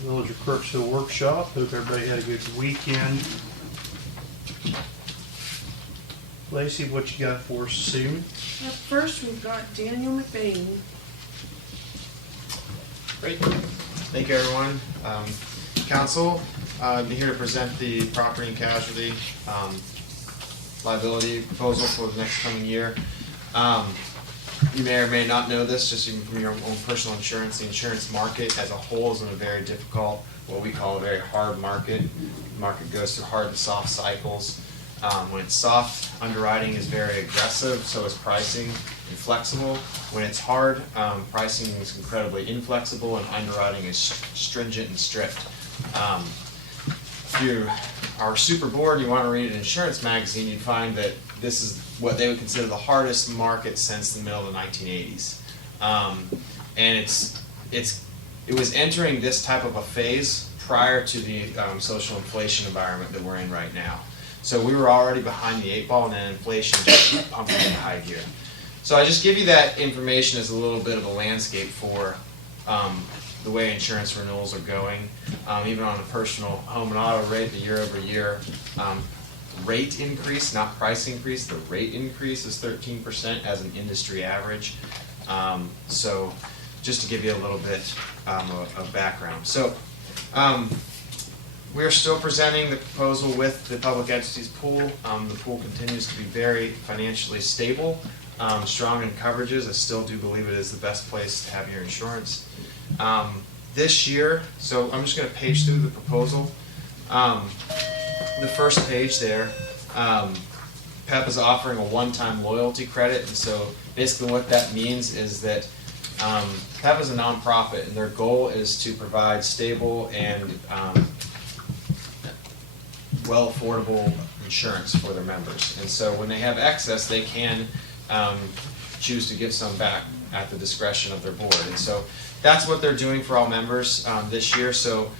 Village of Crooksville workshop. Hope everybody had a good weekend. Lacey, what you got for us this evening? Up first, we've got Daniel McBain. Great. Thank you, everyone. Council, I'm here to present the property and casualty liability proposal for the next coming year. You may or may not know this, just even from your own personal insurance. The insurance market as a whole is in a very difficult, what we call a very hard market. The market goes through hard and soft cycles. When it's soft, underwriting is very aggressive, so is pricing, and flexible. When it's hard, pricing is incredibly inflexible, and underwriting is stringent and strict. If you are super bored and you want to read an insurance magazine, you'd find that this is what they would consider the hardest market since the middle of the 1980s. And it was entering this type of a phase prior to the social inflation environment that we're in right now. So we were already behind the 8 ball, and then inflation just pumped into high gear. So I just give you that information as a little bit of a landscape for the way insurance renewals are going. Even on a personal home and auto rate, the year-over-year rate increase, not price increase, the rate increase is 13% as an industry average. So just to give you a little bit of background. So we're still presenting the proposal with the public entities pool. The pool continues to be very financially stable, strong in coverages. I still do believe it is the best place to have your insurance. This year, so I'm just going to page through the proposal. The first page there, PEP is offering a one-time loyalty credit, and so basically what that means is that PEP is a nonprofit, and their goal is to provide stable and well affordable insurance for their members. And so when they have excess, they can choose to give some back at the discretion of their board. And so that's what they're doing for all members this year. So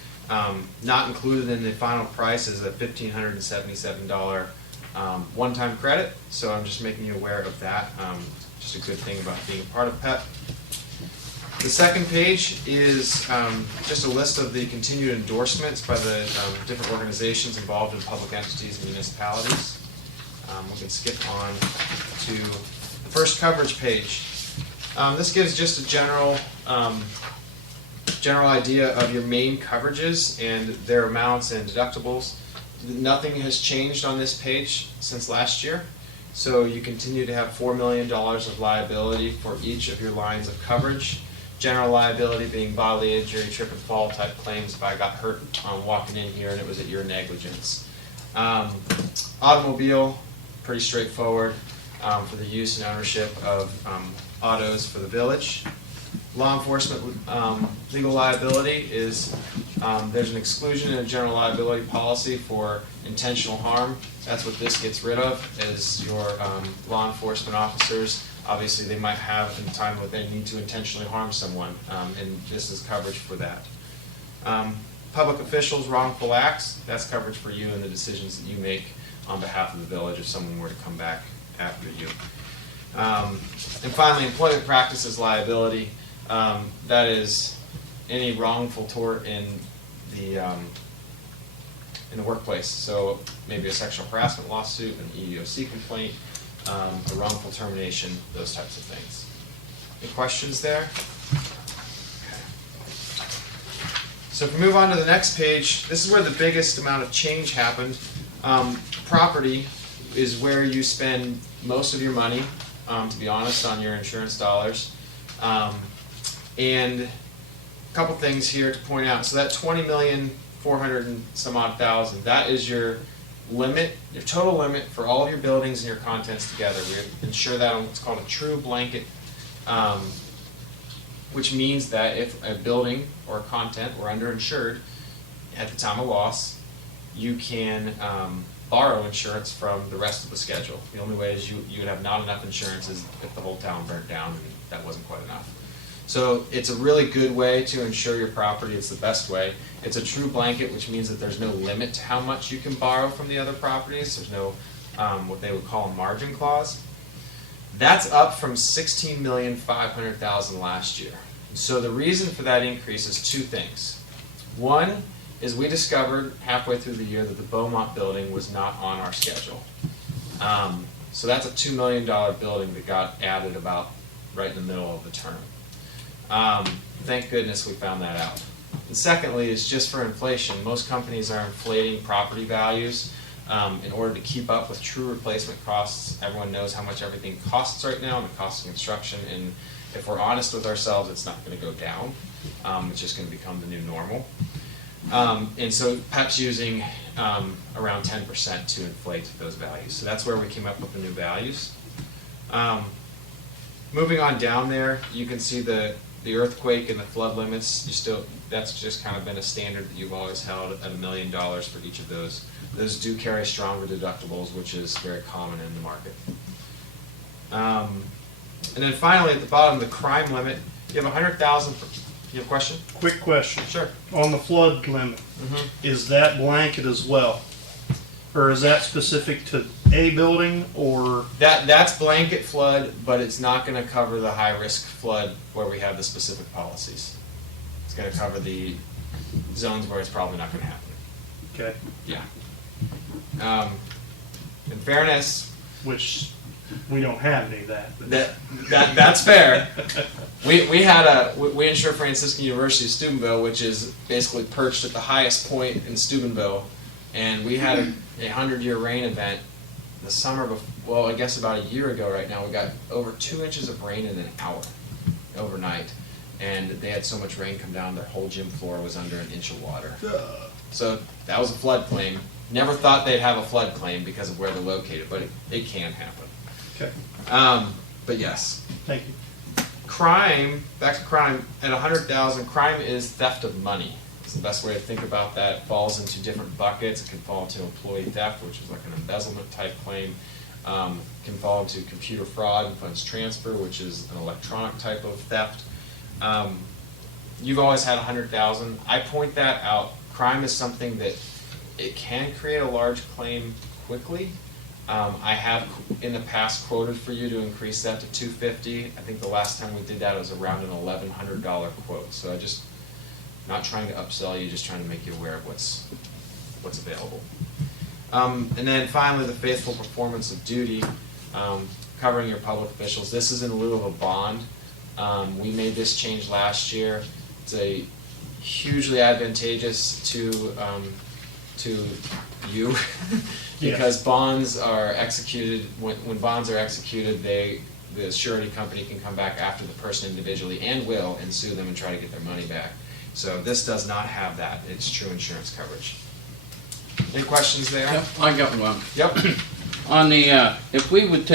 not included in the final price is a $1,577 one-time credit. So I'm just making you aware of that. Just a good thing about being a part of PEP. The second page is just a list of the continued endorsements by the different organizations involved in public entities and municipalities. We can skip on to the first coverage page. This gives just a general idea of your main coverages and their amounts and deductibles. Nothing has changed on this page since last year. So you continue to have $4 million of liability for each of your lines of coverage. General liability being bodily injury, trip and fall type claims if I got hurt walking in here and it was at your negligence. Automobile, pretty straightforward for the use and ownership of autos for the village. Law enforcement legal liability is there's an exclusion in a general liability policy for intentional harm. That's what this gets rid of, is your law enforcement officers. Obviously, they might have a time when they need to intentionally harm someone, and this is coverage for that. Public officials, wrongful acts, that's coverage for you and the decisions that you make on behalf of the village if someone were to come back after you. And finally, employment practices liability. That is any wrongful tort in the workplace. So maybe a sexual harassment lawsuit, an EEOC complaint, a wrongful termination, those types of things. Any questions there? Okay. So if we move on to the next page, this is where the biggest amount of change happened. Property is where you spend most of your money, to be honest, on your insurance dollars. And a couple things here to point out. So that $20,400,000 and some odd thousand, that is your limit, your total limit for all of your buildings and your contents together. We insure that on what's called a true blanket, which means that if a building or a content were underinsured at the time of loss, you can borrow insurance from the rest of the schedule. The only way is you would have not enough insurance is if the whole town burnt down and that wasn't quite enough. So it's a really good way to insure your property. It's the best way. It's a true blanket, which means that there's no limit to how much you can borrow from the other properties. There's no what they would call a margin clause. That's up from $16,500,000 last year. So the reason for that increase is two things. One is we discovered halfway through the year that the Beaumont building was not on our schedule. So that's a $2 million building that got added about right in the middle of the term. Thank goodness we found that out. And secondly is just for inflation. Most companies are inflating property values in order to keep up with true replacement costs. Everyone knows how much everything costs right now, the cost of construction, and if we're honest with ourselves, it's not going to go down. It's just going to become the new normal. And so PEP's using around 10% to inflate those values. So that's where we came up with the new values. Moving on down there, you can see the earthquake and the flood limits. That's just kind of been a standard that you've always held at $1 million for each of those. Those do carry stronger deductibles, which is very common in the market. And then finally, at the bottom, the crime limit. You have 100,000. You have a question? Quick question. Sure. On the flood limit, is that blanket as well? Or is that specific to a building, or? That's blanket flood, but it's not going to cover the high-risk flood where we have the specific policies. It's going to cover the zones where it's probably not going to happen. Okay. Yeah. In fairness, Which we don't have any of that. But that's fair. We insure Franciscan University of Steubenville, which is basically perched at the highest point in Steubenville, and we had a 100-year rain event the summer before. Well, I guess about a year ago. Right now, we got over 2 inches of rain in an hour overnight, and they had so much rain come down, their whole gym floor was under an inch of water. So that was a flood claim. Never thought they'd have a flood claim because of where they're located, but it can happen. Okay. But yes. Thank you. Crime, back to crime, at 100,000, crime is theft of money. It's the best way to think about that. It falls into different buckets. It can fall into employee theft, which is like an embezzlement type claim. Can fall into computer fraud and funds transfer, which is an electronic type of theft. You've always had 100,000. I point that out. Crime is something that it can create a large claim quickly. I have in the past quoted for you to increase that to $250. I think the last time we did that it was around an $1,100 quote. So I just not trying to upsell you, just trying to make you aware of what's available. And then finally, the faithful performance of duty, covering your public officials. This is in lieu of a bond. We made this change last year. It's a hugely advantageous to you because bonds are executed. When bonds are executed, the surety company can come back after the person individually and sue them and try to get their money back. So this does not have that. It's true insurance coverage. Any questions there? Yep, I got one. Yep. On the, if we would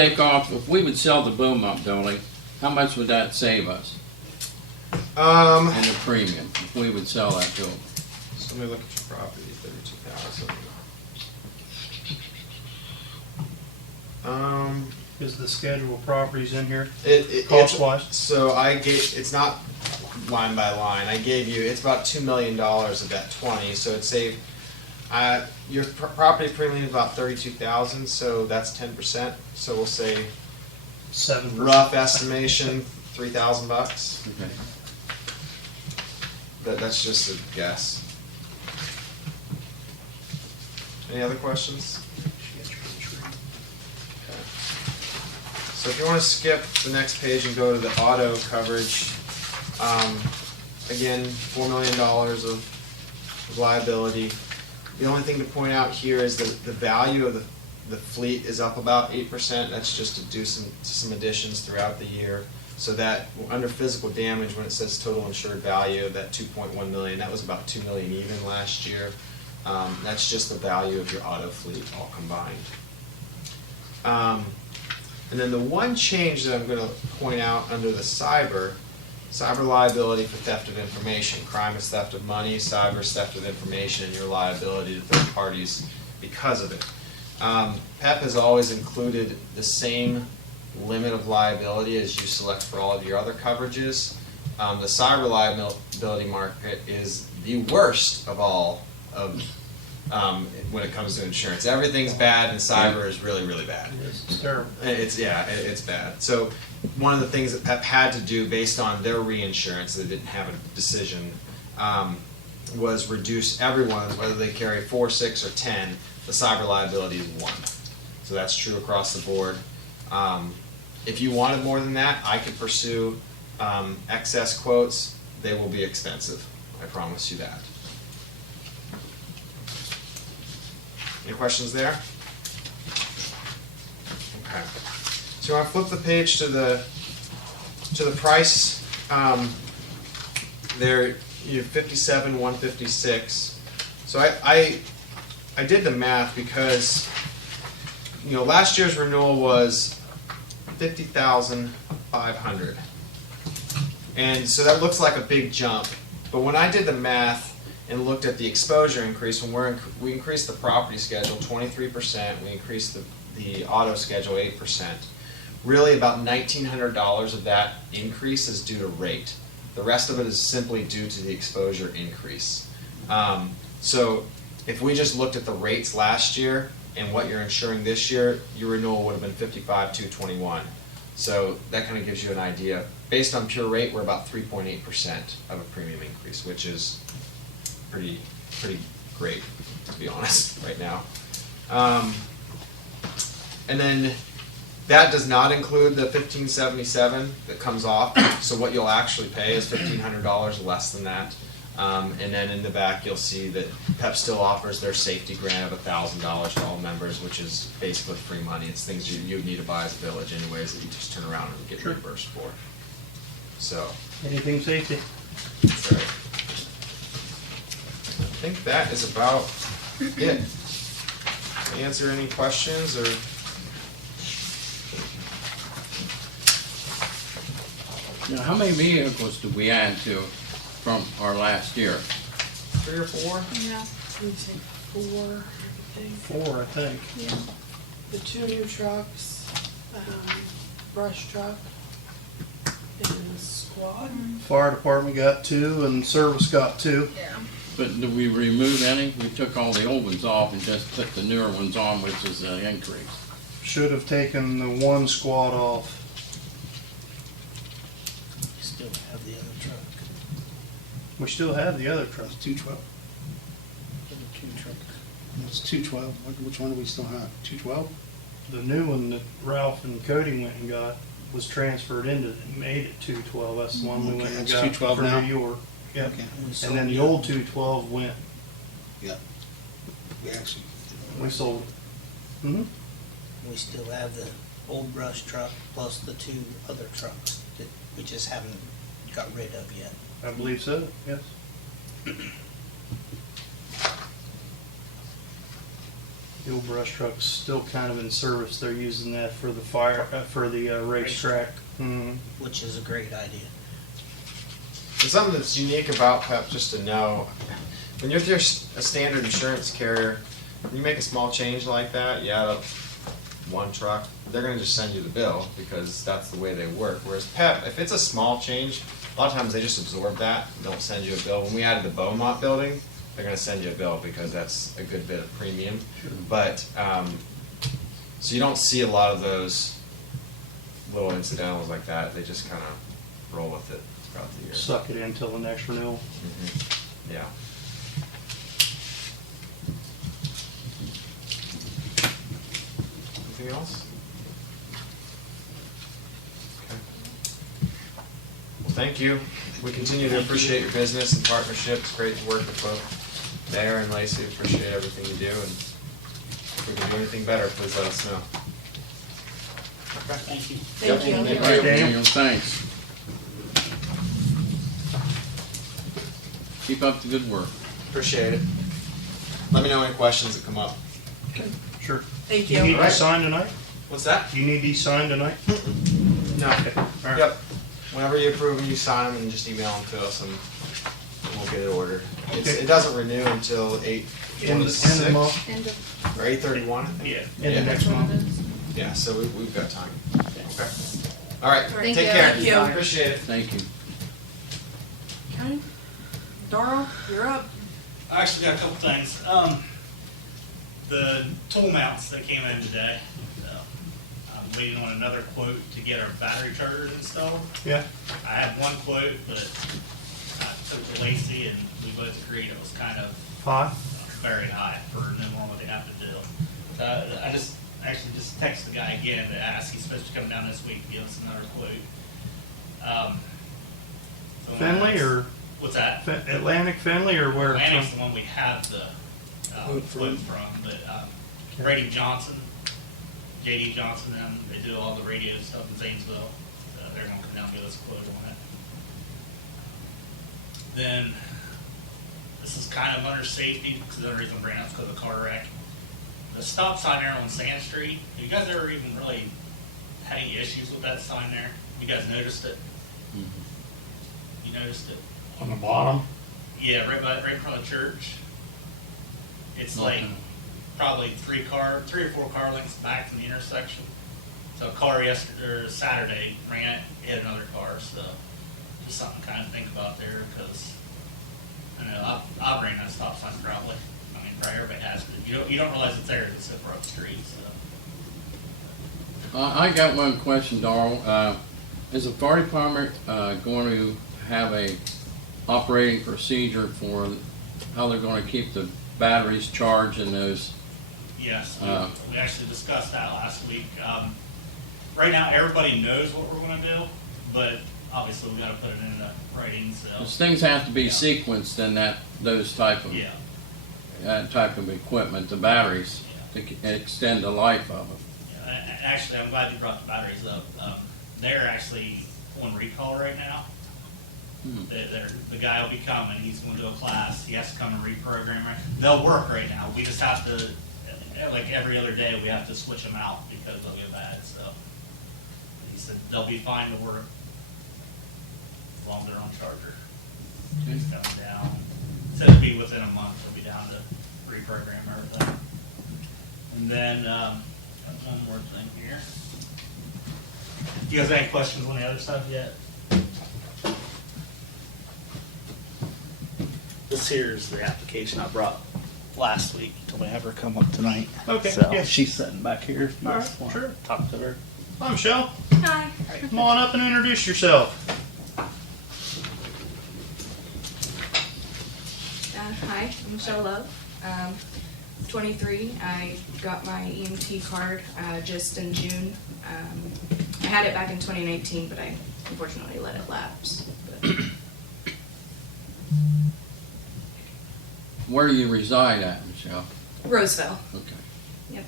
sell the Beaumont building, how much would that save us in the premium if we would sell that building? So let me look at your property, 32,000. Is the schedule of properties in here? Cost-wise? So it's not line by line. I gave you, it's about $2 million of that 20, so it'd save, your property premium is about 32,000, so that's 10%. So we'll say 7%. rough estimation, $3,000. Okay. That's just a guess. Any other questions? Okay. So if you want to skip the next page and go to the auto coverage, again, $4 million of liability. The only thing to point out here is that the value of the fleet is up about 8%. That's just to do some additions throughout the year. So that under physical damage, when it says total insured value, that 2.1 million, that was about 2 million even last year. That's just the value of your auto fleet all combined. And then the one change that I'm going to point out under the cyber liability for theft of information. Crime is theft of money, cyber is theft of information, and your liability to third parties because of it. PEP has always included the same limit of liability as you select for all of your other coverages. The cyber liability market is the worst of all of when it comes to insurance. Everything's bad, and cyber is really, really bad. It's terrible. It's bad. So one of the things that PEP had to do based on their reinsurance, they didn't have a decision, was reduce everyone's, whether they carry 4, 6, or 10, the cyber liability is 1. So that's true across the board. If you wanted more than that, I could pursue excess quotes. They will be expensive, I promise you that. Any questions there? Okay. So I flip the page to the price. There you have 57,156. So I did the math because last year's renewal was 50,500, and so that looks like a big jump. But when I did the math and looked at the exposure increase, when we increased the property schedule 23%, we increased the auto schedule 8%. Really, about $1,900 of that increase is due to rate. The rest of it is simply due to the exposure increase. So if we just looked at the rates last year and what you're insuring this year, your renewal would have been 55,221. So that kind of gives you an idea. Based on pure rate, we're about 3.8% of a premium increase, which is pretty great, to be honest, right now. And then that does not include the $1,577 that comes off. So what you'll actually pay is $1,500 less than that. And then in the back, you'll see that PEP still offers their safety grant of $1,000 to all members, which is basically free money. It's things you need to buy as a village anyways that you just turn around and get reimbursed for. So. Anything safety? That's right. I think that is about it. Answer any questions or? Now, how many vehicles did we add to from our last year? 3 or 4? Yeah. Let me say 4, I think. 4, I think. Yeah. The 2 new trucks, brush truck, and a squad. Fire department got 2 and service got 2. Yeah. But did we remove any? We took all the old ones off and just put the newer ones on, which is an increase. Should have taken the 1 squad off. Still have the other truck. We still have the other truck. It's 212. The 2 truck. It's 212. Which one do we still have? 212? The new one that Ralph and Cody went and got was transferred into, made it 212. That's the one we went Okay, and it's got 212 for now? New York. Yep. Okay. And then the old 212 went, Yep. We actually. we sold it. Mm-hmm. We still have the old brush truck plus the 2 other trucks that we just haven't got rid of yet. I believe so, yes. The old brush truck's still kind of in service. They're using that for the racetrack. Mm-hmm. Which is a great idea. And something that's unique about PEP, just to know, when you're a standard insurance carrier, when you make a small change like that, you add up 1 truck, they're going to just send you the bill because that's the way they work. Whereas PEP, if it's a small change, a lot of times they just absorb that and don't send you a bill. When we added the Beaumont building, they're going to send you a bill because that's a good bit of premium. Sure. But, so you don't see a lot of those little incidentals like that. They just kind of roll with it throughout the year. Suck it in until the next renewal. Mm-hmm. Yeah. Anything else? Okay. Well, thank you. We continue to appreciate your business and partnership. It's great to work with both Mayor and Lacey. Appreciate everything you do, and if we can do anything better, please let us know. Okay. Thank you. Thank you. Thank All right, you. Daniel, thanks. Keep up the good work. Appreciate it. Let me know any questions that come up. Sure. Thank Do you you. need Alright. these signed tonight? What's that? Do you need these signed tonight? No. Okay. All right. Yep. Whenever you approve them, you sign them and just email them to us, and we'll get it ordered. Okay. It doesn't renew until 8/1 End of the month? End of. or 8/31. I think. Yeah. Yeah. End of next month. Yeah. So we've got time. Okay. All right. Thank Take you. care. Thank you. Appreciate it. Thank you. Okay. Darrell, you're up. I actually got a couple things. The tool mounts that came in today, I'm waiting on another quote to get our battery chargers installed. Yeah. I have one quote, but I took to Lacey and we both agreed it was kind of High? very high for no more what they have to do. I just actually just texted the guy again to ask. He's supposed to come down this week to give us another quote. So Finley or what's that? Atlantic Finley or where? Atlantic's the one we have the Quote quote from. from, but Okay. Brady Johnson, JD Johnson, them, they do all the radio stuff in Zanesville. They're gonna come down and give us a quote on it. Then, this is kind of under safety, because the only reason I'm bringing it up is because of the car wreck. The stop sign there on Sand Street, have you guys ever even really had any issues with that sign there? You guys noticed it? You noticed it? On the bottom? Yeah, right in front of the church. It's like Okay. probably 3 or 4 car lengths back from the intersection. So a car Saturday ran it, hit another car, so just something to kind of think about there, because I know I've ran that stop sign probably. I mean, probably everybody has, but you don't realize it's there until it's up the street, so. I got one question, Darrell. Is the fire department going to have a operating procedure for how they're going to keep the batteries charged in those? Yes, Uh, we actually discussed that last week. Right now, everybody knows what we're gonna do, but obviously we gotta put it in the writing, so. Those things have to be Yeah. sequenced in those type of Yeah, equipment, the batteries, to extend the life of them. yeah, actually, I'm glad you brought the batteries up. They're actually on recall right now. The guy will be coming, he's gonna do a class, he has to come and reprogram it. They'll work right now, we just have to, like every other day, we have to switch them out because they'll get bad, so. He said they'll be fine to work as long as they're on charger. It's coming down, said it'll be within a month, it'll be down to reprogram everything. And then, got one more thing here. You guys have any questions on the other stuff yet? This here is the application I brought last week. Told me to have her come up tonight. Okay, So yeah. she's sitting back here. If you All guys right, want sure. to talk to her. Hi, Michelle. Hi. Come on up and introduce yourself. Hi, I'm Michelle Love. 23. I got my EMT card just in June. I had it back in 2019, but I unfortunately let it lapse. But Where do you reside at, Michelle? Roseville. Okay. Yep.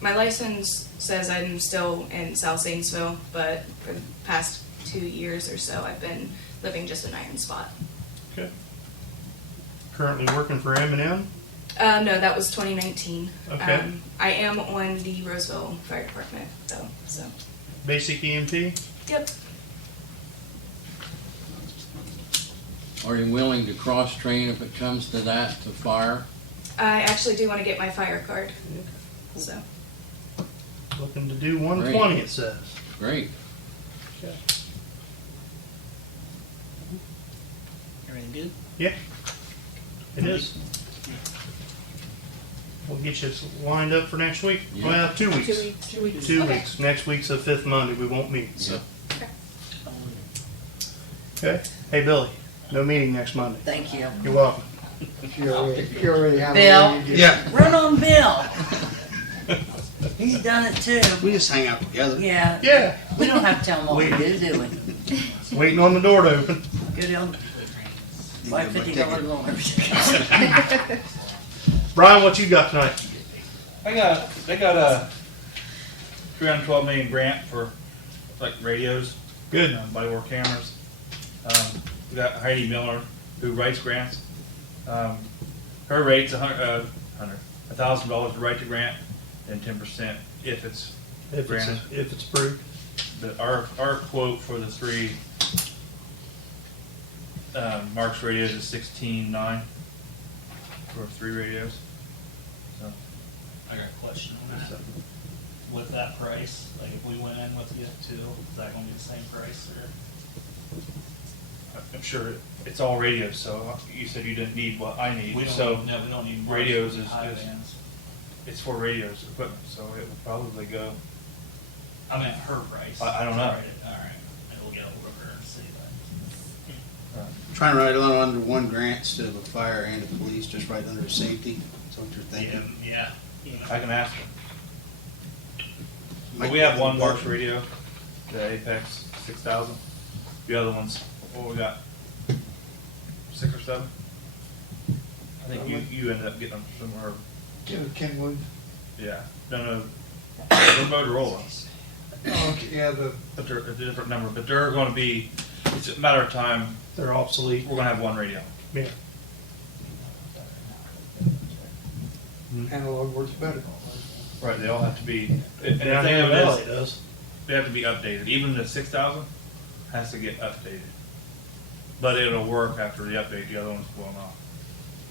My license says I'm still in South Zanesville, but for the past 2 years or so, I've been living just in Iron Spot. Okay. Currently working for M&M? No, that was 2019. Okay. I am on the Roseville Fire Department, though. So. Basic EMT? Yep. Are you willing to cross-train if it comes to that, to fire? I actually do want to get my fire card. So. Looking to do 120, it says. Great. Okay. Everything good? Yeah, it is. We'll get you lined up for next week. Yeah. Well, 2 weeks. 2 weeks. 2 weeks. 2 Okay. weeks. Next week's the 5th Monday. We won't meet. So. Okay. Hey, Billy. No meeting next Monday. Thank you. You're welcome. You already have. Bill? Yeah. Run on Bill. He's done it too. We just hang out together. Yeah. Yeah. We don't have to tell him what we do, do we? Waiting on the door to open. Good old $50 loan. Brian, what you got tonight? They got a 312 million grant for like radios, Good. body worn cameras. We got Heidi Miller who writes grants. Her rate's $1,000 to write the grant, and 10% if it's granted. If it's approved. But our quote for the 3 Marks radios is $16,900 for 3 radios. So. I got a question on that. With that price, like if we went in with you too, is that gonna be the same price or? I'm sure it's all radios, so you said you didn't need what I need, so No, we don't need. more radios than is high bands. it's for radios equipment, so it would probably go. I meant her price. I don't know. All right, and we'll get over her and see that. Trying to write it under one grant instead of a fire and a police, just right under safety. That's what you're thinking. Yeah. I can ask them. Might But we be have a one little Marks radio, the Apex 6000. The other ones, what we got? 6 or 7? I think you ended up getting them somewhere. Kenwood. Yeah. No. They're Motorola. Oh, okay, yeah, But they're a different number. But they're going to be, it's a matter of time, They're obsolete. we're going to have one radio. Yeah. analog works better. Right, they all have to be, and the Down thing here of in it Valley is, does. they have to be updated. Even the 6000 has to get updated. But it'll work after the update, the other one's going off.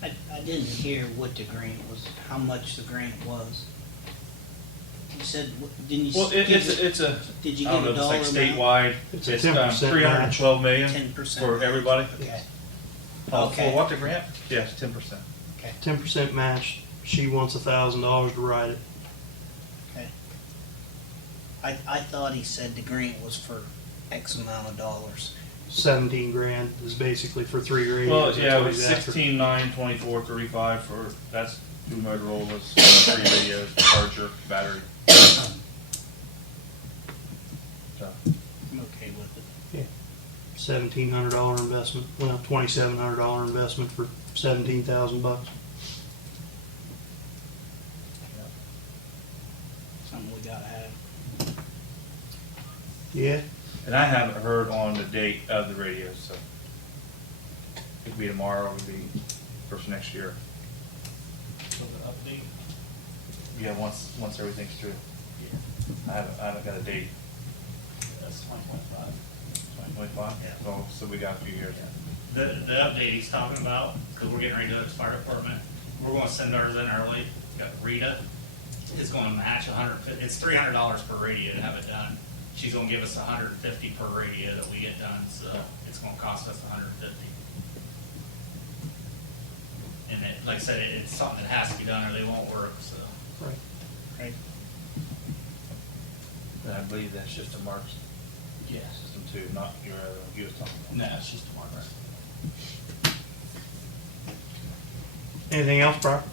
I didn't hear what the grant was, how much the grant was. You said, didn't you? Well, give it- it's a, Did you I don't give know, a it's dollar like amount? statewide. It's a It's 10% 312 million 10%. for everybody. Okay, For Okay. what, the grant? Yes, 10%. okay, 10% match. She wants $1,000 to write it. okay. I thought he said the grant was for X amount of dollars. 17 grand is basically for 3 radios. Well, That's yeah, what it was he's after. 16, 9, 24, 35 for, that's two Motorola's, 3 radios, charger, battery. So, I'm okay with it. $1,700 investment. Well, $2,700 investment for $17,000. Something we gotta have. Yeah. and I haven't heard on the date of the radio, so it could be tomorrow, it could be first next year. So the update. Yeah, once everything's through. I haven't got a date. That's 2025. 2025? Yeah. Oh, so we got a few years. The update he's talking about, because we're getting ready to do it to fire department, we're gonna send ours in early. Got Rita, it's gonna match it's $300 per radio to have it done. She's gonna give us $150 per radio that we get done, so it's gonna cost us $150. And it, like I said, it's something that has to be done or they won't work, so. Right. Right. And I believe that's just a Marks Yes. system too, not your other one you was talking about. No, it's just a mark. Anything else, Brian?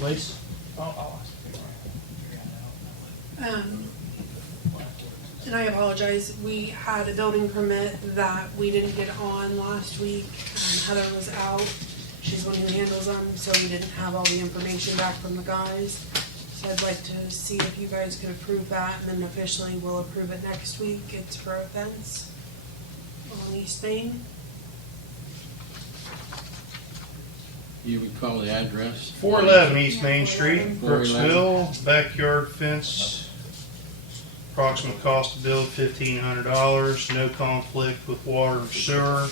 Lace? And I apologize, we had a building permit that we didn't get on last week. Heather was out, she's the one who handles them, so we didn't have all the information back from the guys. So I'd like to see if you guys could approve that, and then officially we'll approve it next week. It's for a fence on East Main. You recall the address? 411 East Main Street, 411. Crooksville, backyard fence. Approximate cost to build $1,500, no conflict with water and sewer.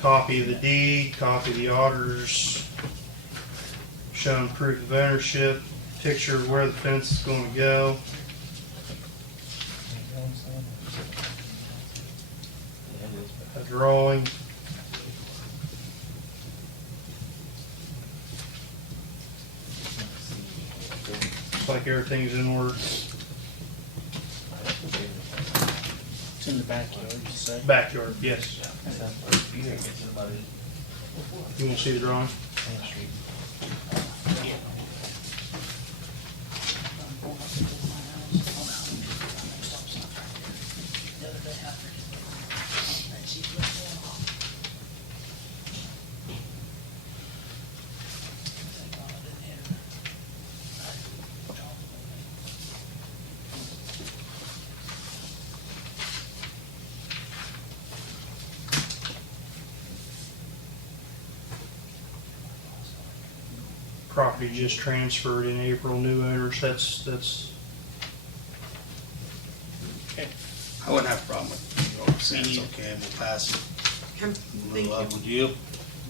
Copy of the deed, copy of the auditors, showing proof of ownership, picture of where the fence is going to go. A drawing. Looks like everything's in order. It's in the backyard, you say? Backyard, yes. You want to see the drawing? Property just transferred in April, new owners, that's, Okay. I wouldn't have a problem with it. It's okay, we'll pass it. Thank Little you. would you?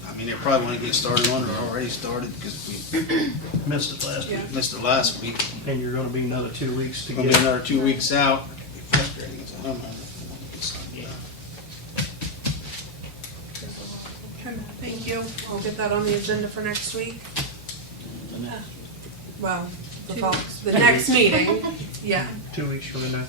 I mean, they probably want to get started on it, or already started, because we missed it last week. Yeah. missed it last week. And you're gonna be another 2 weeks to Gonna be get. another 2 weeks out. Frustrating as hell, man. Get something done. Okay, thank you. I'll get that on the agenda for next week. Well, the next meeting, yeah. 2 weeks from now.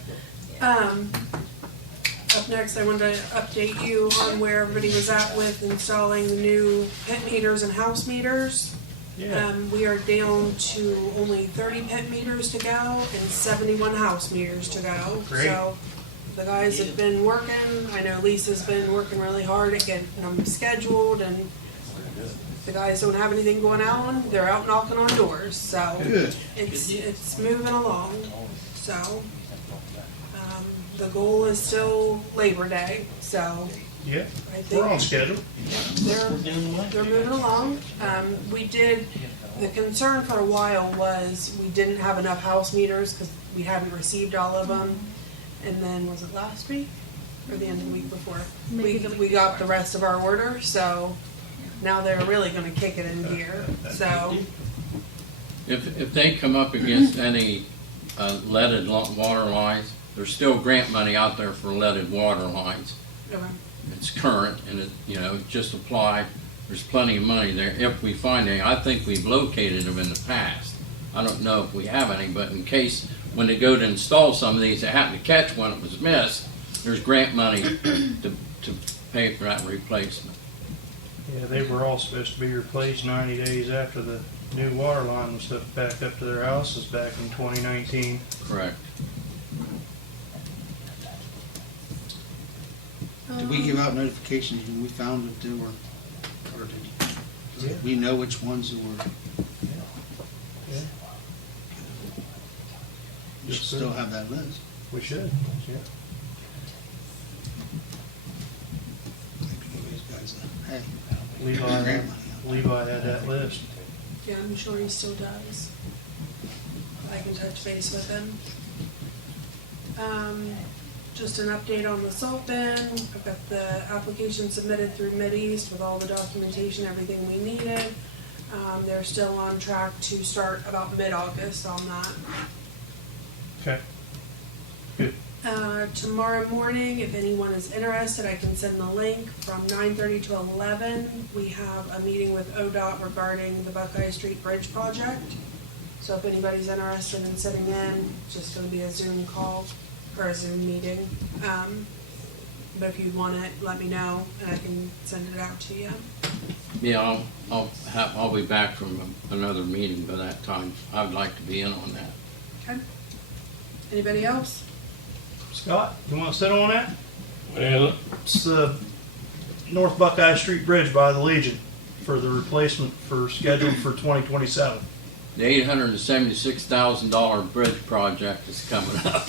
Up next, I wanted to update you on where everybody was at with installing the new pit meters and house meters. Yeah. We are down to only 30 pit meters to go and 71 house meters to go. Great. So the guys have been working. I know Lisa's been working really hard at getting them scheduled, and if the guys don't have anything going on, they're out knocking on doors. So Good. it's moving along. So the goal is still Labor Day. So Yeah. I think We're on schedule. they're moving along. The concern for a while was we didn't have enough house meters because we hadn't received all of them. And then, was it last week or the end of the week before? We got the rest of our order, so now they're really gonna kick it in gear, so. If they come up against any leaded water lines, there's still grant money out there for leaded water lines. Okay. It's current and it just applied. There's plenty of money there if we find any. I think we've located them in the past. I don't know if we have any, but in case when they go to install some of these, they happen to catch one that was missed, there's grant money to pay for that replacement. Yeah, they were all supposed to be replaced 90 days after the new water line was hooked back up to their houses back in 2019. Correct. Did we give out notifications when we found that there were, or did Yeah. we know which ones that were? Yeah. We should still have that list. We should, yeah. Maybe give these guys a, hey. Levi grant had, money out. Levi had that list. Yeah, I'm sure he still does. I can touch base with him. Just an update on the salt bin. I've got the application submitted through Mideast with all the documentation, everything we needed. They're still on track to start about mid-August on that. Okay. Good. Tomorrow morning, if anyone is interested, I can send the link from 9:30 to 11. We have a meeting with ODOT regarding the Buckeye Street Bridge project. So if anybody's interested in sitting in, it's just gonna be a Zoom call or a Zoom meeting. But if you want it, let me know and I can send it out to you. Yeah, I'll be back from another meeting by that time. I'd like to be in on that. Okay. Anybody else? Scott, you want to sit on that? Well, It's the North Buckeye Street Bridge by the Legion for the replacement scheduled for 2027. The $876,000 bridge project is coming up.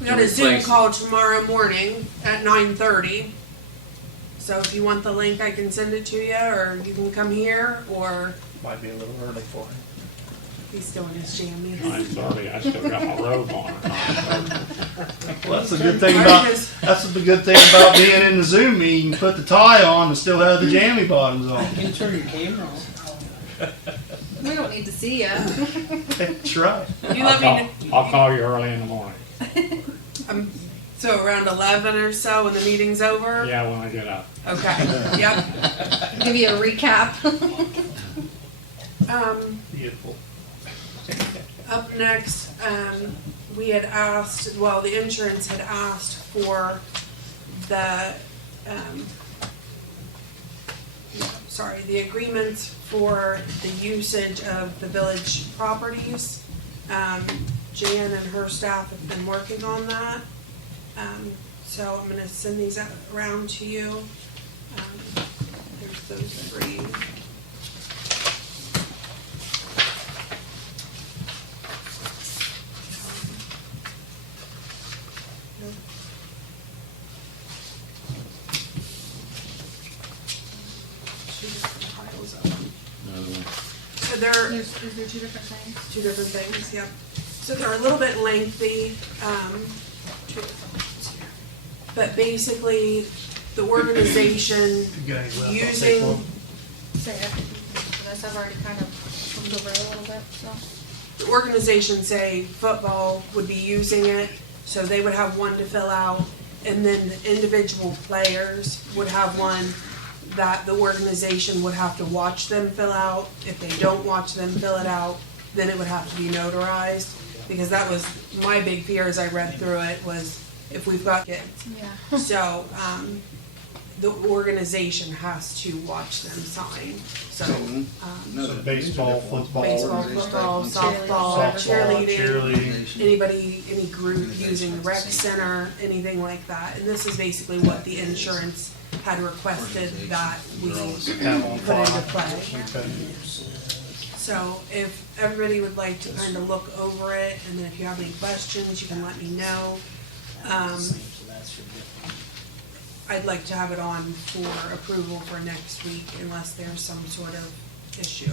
We got a Zoom call tomorrow morning at 9:30. So if you want the link, I can send it to you, or you can come here, or Might be a little early for him. he's still in his jammies. 9:30, I still got my robe on. Well, that's the good thing about being in the Zoom meeting. Put the tie on and still have the jammy bottoms on. You can turn your camera on. We don't need to see ya. That's right. You let me know. I'll call you early in the morning. So around 11 or so when the meeting's over? Yeah, when I get up. Okay, yep. Give you a recap. Beautiful. Up next, we had asked, well, the insurance had asked for the, the agreements for the usage of the village properties. Jan and her staff have been working on that. So I'm gonna send these out around to you. There's those three. Two different piles of them. So they're Is there two different things? two different things, yep. So they're a little bit lengthy, two different ones here. But basically, the organization You got any left? I'll take using, one. Say it. This I've already kind of moved over a little bit, so. the organization, say, football would be using it, so they would have one to fill out, and then the individual players would have one that the organization would have to watch them fill out. If they don't watch them fill it out, then it would have to be notarized, because that was my big fear as I read through it, was if we've got kids. Yeah. So, the organization has to watch them sign, so, So baseball, football. baseball, football, softball, cheerleading, anybody, any group using the rec center, anything like that. And this is basically what the insurance had requested that we Have on put into file. play. Okay. So if everybody would like to kind of look over it, and then if you have any questions, you can let me know. I'd like to have it on for approval for next week unless there's some sort of issue.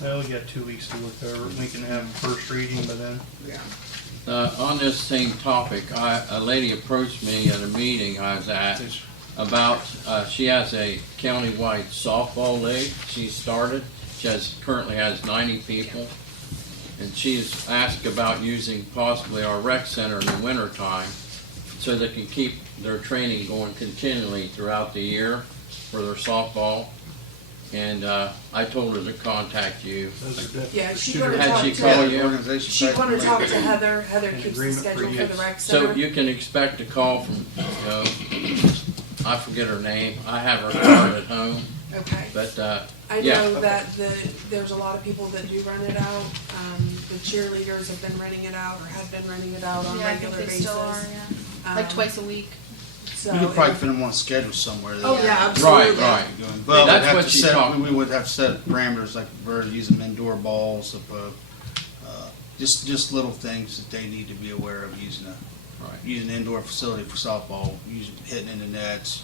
Well, we got 2 weeks to look over it. We can have a first reading by then. Yeah. On this same topic, a lady approached me at a meeting I was at about, she has a countywide softball league she started. She currently has 90 people. And she's asked about using possibly our rec center in the wintertime so they can keep their training going continually throughout the year for their softball. And I told her to contact you. Yeah, she's gonna Had talk she to, call you? she's gonna talk to Heather. Heather keeps the agreement for schedule for you. the rec So center. you can expect a call from, I forget her name. I have her card at home, Okay. but, I yeah. know that there's a lot of people that do rent it out. The cheerleaders have been renting it out or have been renting it out on a Yeah, I think regular they basis. still are, yeah. Like Um, twice a week. So You could probably fit them on a schedule somewhere. Oh, yeah, right, absolutely. right. But we'd That's have what to she set, talked- we would have to set parameters, like we're using indoor balls, just little things that they need to be aware of using using an indoor facility for softball, hitting in the nets,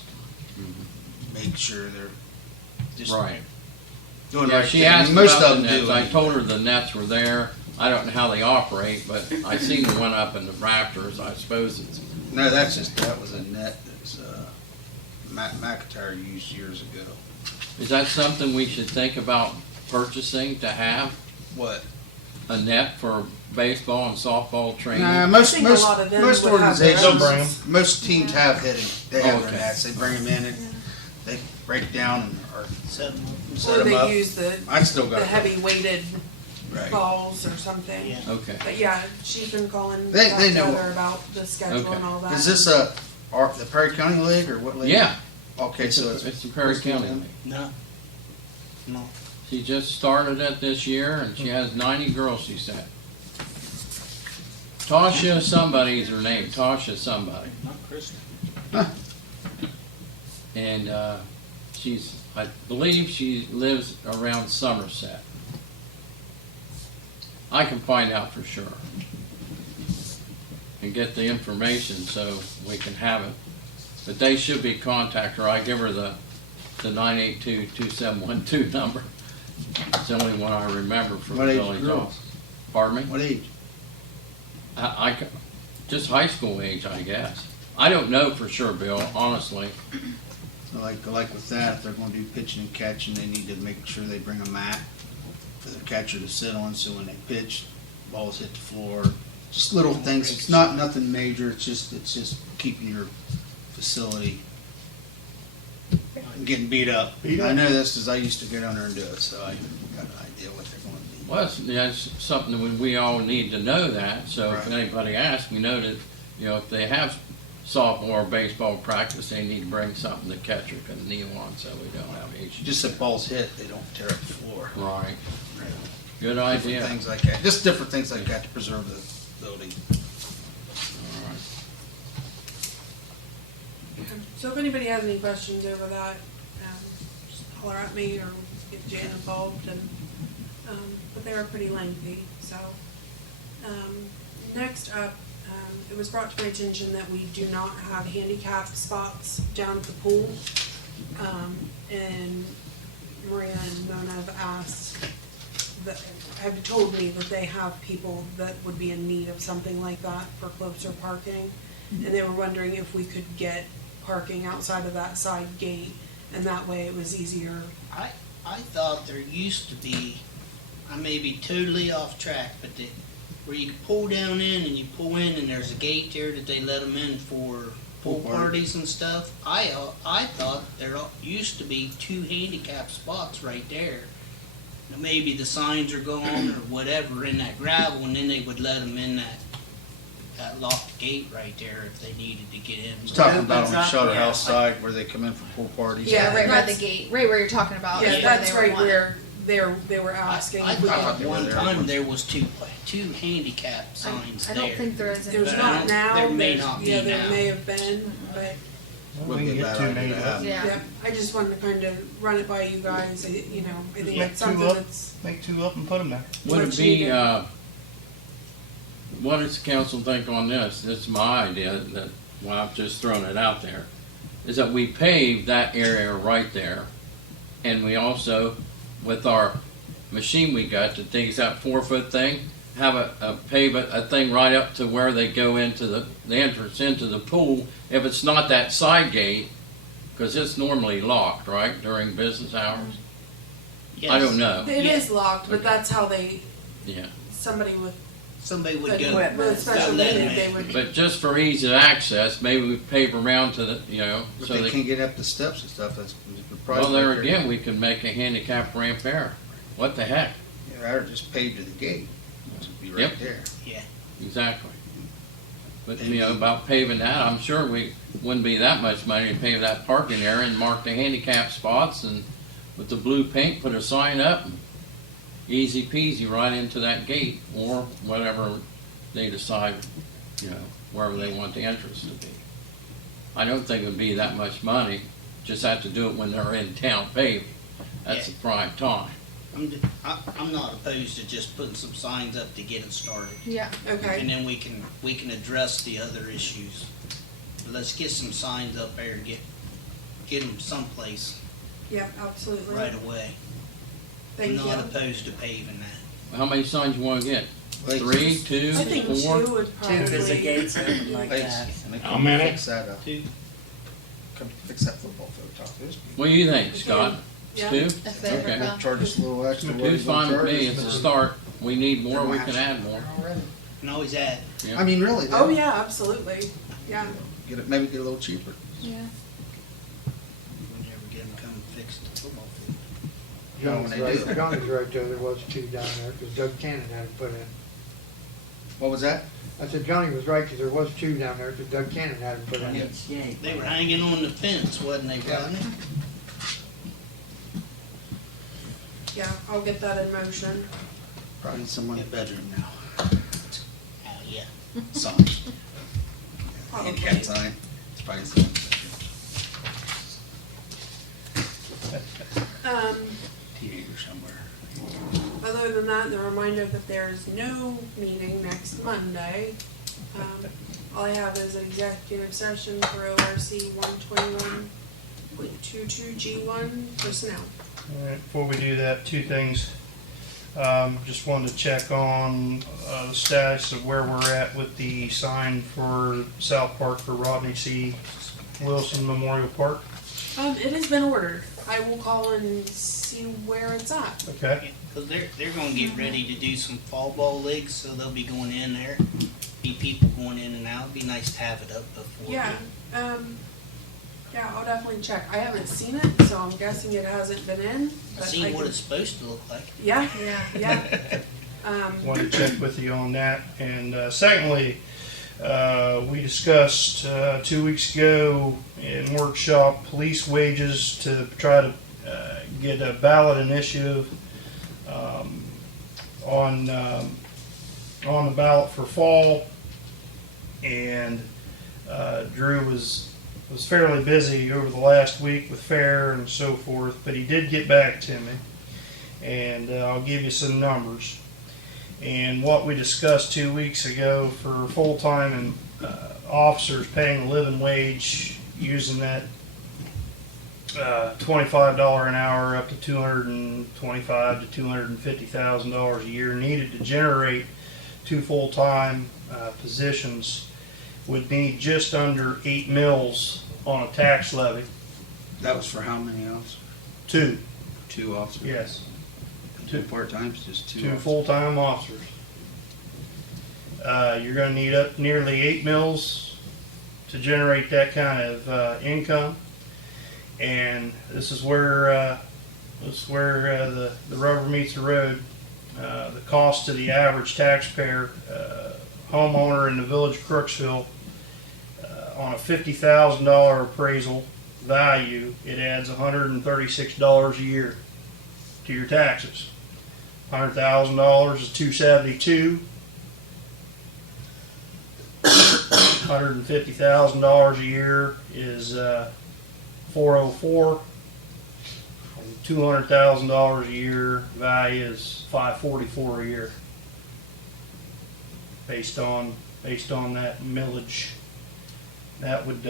make sure they're just Right. doing the Yeah, right she thing. I mean, asked most about of the them nets. do. I told her the nets were there. I don't know how they operate, but I seen the one up in the rafters. I suppose it's, No, that was a net that's, McIntyre used years ago. is that something we should think about purchasing to have? What? A net for baseball and softball training? Nah, I most think a lot of them would have their organizations, They'll bring 'em. most teams have hitting. They have their Okay. nets. They bring them in and they break down and or Set 'em up. set Or them up. they use the I still got heavy weighted right. balls or something. Yeah. Okay. But yeah, she can call and They talk to know. Heather about the schedule Okay. and all that. Is this the Perry County League or what league? Yeah. Okay, so It's the Perry County League. No. No. She just started it this year and she has 90 girls, she said. Tasha somebody is her name, Tasha somebody. Not Kristen. And I believe she lives around Somerset. I can find out for sure. And get the information so we can have it. But they should be contact her. I give her the 982-2712 number. It's the only one I remember from the What age village girls? office. Pardon me? what age? Just high school age, I guess. I don't know for sure, Bill, honestly. Like with that, if they're going to do pitching and catching, they need to make sure they bring a mat for the catcher to sit on, so when they pitch, balls hit the floor. Just little things. It's not nothing major. It's just keeping your facility from getting beat up. Beat I up. know this because I used to go down there and do it, so I got an idea what they're going to be. Well, that's something that we all need to know that, so if Right. anybody asks, we know that, if they have softball or baseball practice, they need to bring something the catcher can kneel on so we don't have issues. Just if balls hit, they don't tear up the floor. Right. Good Different idea. things like that. Just different things like that to preserve the building. All right. So if anybody has any questions over that, just holler at me or get Jan involved, and, but they are pretty lengthy, so. Next up, it was brought to my attention that we do not have handicap spots down at the pool. And Maria and Mona have asked, have told me that they have people that would be in need of something like that for closer parking. And they were wondering if we could get parking outside of that side gate, and that way it was easier. I thought there used to be, I may be totally off track, but where you can pull down in and you pull in and there's a gate there that they let them in for pool parties and stuff. I thought there used to be 2 handicap spots right there. maybe the signs are gone or whatever in that gravel, and then they would let them in that locked gate right there if they needed to get in. He's talking about on the Exactly, Shutter yeah. House side where they come in for pool parties. Yeah, right by that's- the gate, right where you're talking about. Yeah, is that's where they right were where they were asking. I if we could- thought they were one there. time there was two handicap signs I there. don't think there is. There's But not now. there may there's- not be Yeah, there now. may have been, but Wouldn't We be can a get bad two idea made to up. have. Yeah. yeah, I just wanted to kind of run it by you guys. I think Yeah, it's two something up. that's. Make two up and put them there. Would it What you be, did. what does the council think on this? It's my idea that, well, I've just thrown it out there, is that we pave that area right there. And we also, with our machine we got that digs that 4-foot thing, have a pave a thing right up to where they go into the entrance into the pool. If it's not that side gate, because it's normally locked, right, during business hours? I don't know. It Yeah. is locked, but Okay. that's how Yeah. somebody with Somebody would go. with a special let need, them they in. would. But just for ease of access, maybe we pave around to the, But so they they can't get up the steps and stuff, that's the price. well, there right again, we could make a handicap ramp there. What the heck? Yeah, or just pave to the gate, which would be right Yep. there. Yeah. Exactly. But, about paving that, I'm sure we wouldn't be that much money to pave that parking area and mark the handicap spots and with the blue paint, put a sign up, and easy peasy right into that gate or whatever they decide, wherever they want the entrance to be. I don't think it'd be that much money, just have to do it when they're in town paving. That's the prime time. I'm not opposed to just putting some signs up to get it started. Yeah. Okay. And then we can address the other issues. But let's get some signs up there and get them someplace Yep, absolutely. right away. Thank I'm you. not opposed to paving that. How many signs you wanna get? 3, 2, I think 4? 2 would probably. There's a gate, something like Thanks. that. And they How come many? fix that up. Two. Come fix that football field top of this. What do you think, Scott? Yeah. 2? If they ever Okay. come. Charge us a little extra. what Two's he's gonna fine with charge me, us it's a for- start. We need more, we can add more. Can always add. I mean, really, Oh, though, yeah, absolutely. Yeah. maybe get a little cheaper. Yeah. We never get them come fix the football field. You know, when they do. Johnny's right there, there was 2 down there, because Doug Cannon had it put in. What was that? I said Johnny was right, because there was 2 down there, because Doug Cannon had it put in. They were hanging on the fence, wasn't they, Rodney? Yeah, I'll get that in motion. Probably someone in the bedroom now. Oh, yeah. Sign. Probably. Handicap sign. It's probably someone in the bedroom. Teenager somewhere. Other than that, the reminder that there's no meeting next Monday. All I have is executive session for ORC 121.22 G1 personnel. All right, before we do that, 2 things. Just wanted to check on the status of where we're at with the sign for South Park for Rodney C. Wilson Memorial Park. It has been ordered. I will call and see where it's at. Okay. Because they're going to get ready to do some fall ball leagues, so they'll be going in there. Be people going in and out. It'd be nice to have it up before. Yeah, yeah, I'll definitely check. I haven't seen it, so I'm guessing it hasn't been in. I've but seen I what can- it's supposed to look like. Yeah, Yeah. yeah. Wanted to check with you on that. And secondly, we discussed 2 weeks ago in workshop police wages to try to get a ballot initiative on the ballot for fall. And Drew was fairly busy over the last week with fair and so forth, but he did get back to me. And I'll give you some numbers. And what we discussed 2 weeks ago for full-time and officers paying a living wage using that $25 an hour up to $225,000 to $250,000 a year needed to generate 2 full-time positions would need just under 8 mills on a tax levy. That was for how many officers? 2, 2 officers? yes. 2 part-times, just 2 2 officers. full-time officers. You're gonna need up nearly 8 mills to generate that kind of income. And this is where That's where the rubber meets the road. The cost to the average taxpayer, homeowner in the village of Crooksville, on a $50,000 appraisal value, it adds $136 a year to your taxes. $100,000 is $272. $150,000 a year is $404. And $200,000 a year value is $544 a year, based on that millage. That would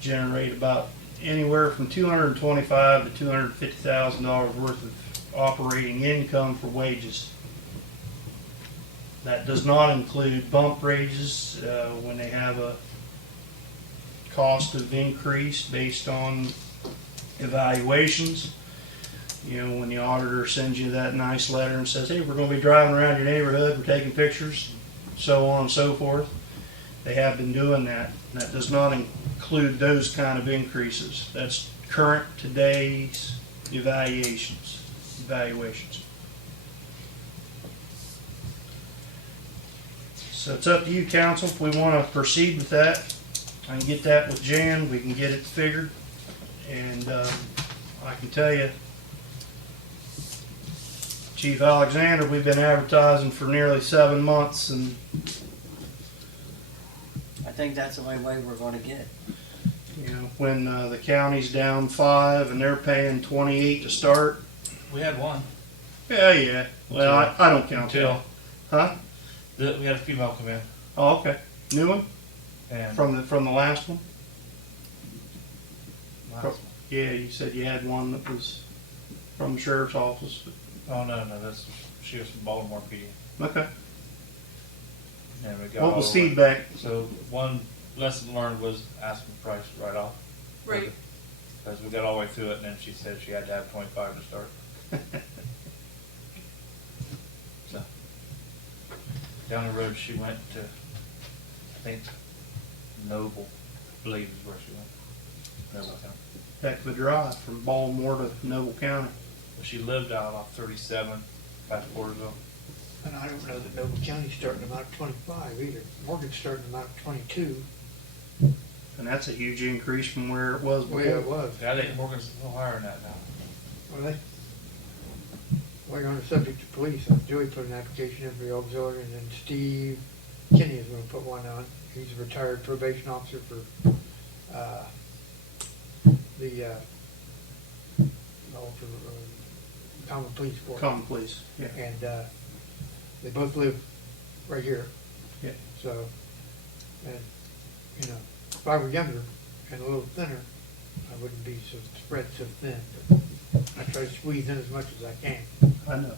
generate about anywhere from $225,000 to $250,000 worth of operating income for wages. That does not include bump raises when they have a cost of increase based on evaluations. You know, when the auditor sends you that nice letter and says, hey, we're going to be driving around your neighborhood, we're taking pictures, so on and so forth. They have been doing that. That does not include those kind of increases. That's current today's evaluations. So it's up to you, council, if we want to proceed with that. I can get that with Jan, we can get it figured, and I can tell you, Chief Alexander, we've been advertising for nearly 7 months, and I think that's the only way we're gonna get. you know, when the county's down 5 and they're paying 28 to start. We had one Yeah. Well, I don't count that. until Huh? we had a female come in, Oh, okay. New one and from the last one. last one. Yeah, you said you had one that was from the sheriff's office. Oh no, she was from Baltimore PD. Okay. And we got What all was of her- feedback? So one lesson learned was ask the price right off. Right. Because we got all the way through it, and then she said she had to have 25 to start. So down the road she went to, I think, Noble, I believe is where she went. Noble County. Heck of a drive from Baltimore to Noble County. But she lived out off 37 past Portersville. And I don't know that Noble County's starting them out at 25 either. Morgan's starting them out at 22. And that's a huge increase from where it was Well, before. yeah, it was. Yeah, I think Morgan's a little higher than that now. Well, while you're on the subject of police, Joey put an application in for the auxiliary, and then Steve Kinney is gonna put one on. He's a retired probation officer for, common police force. Common Police, yeah. And, they both live right here. Yeah. So, and, you know, if I were younger and a little thinner, I wouldn't be so spread so thin, but I try to squeeze in as much as I can. I know.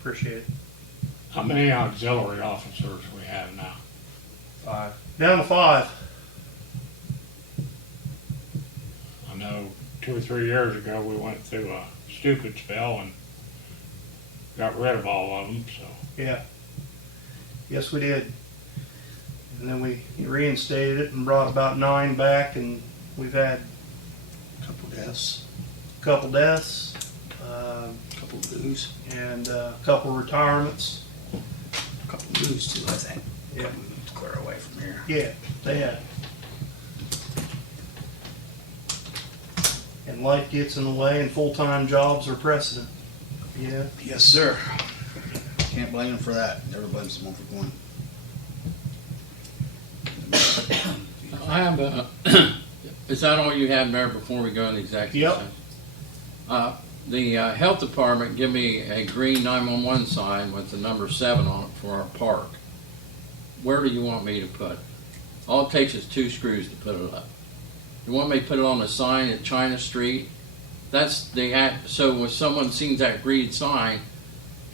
Appreciate it. How many auxiliary officers we have now? 5. Down to 5. I know 2 or 3 years ago, we went through a stupid spell and got rid of all of them, so. Yeah. Yes, we did. And then we reinstated it and brought about 9 back, and we've had Couple deaths, a couple deaths, couple moves, and a couple retirements. couple moves too, I think. Yeah. Clear away from here. Yeah, they have. And life gets in the way, and full-time jobs are precedent. Yeah. Yes, sir. Can't blame them for that. Never blame someone for going. I have is that all you had, Mayor, before we go into executive Yep. session? The health department give me a green 911 sign with the number 7 on it for our park. Where do you want me to put it? All it takes is 2 screws to put it up. You want me to put it on the sign at China Street? That's the act. So when someone sees that green sign,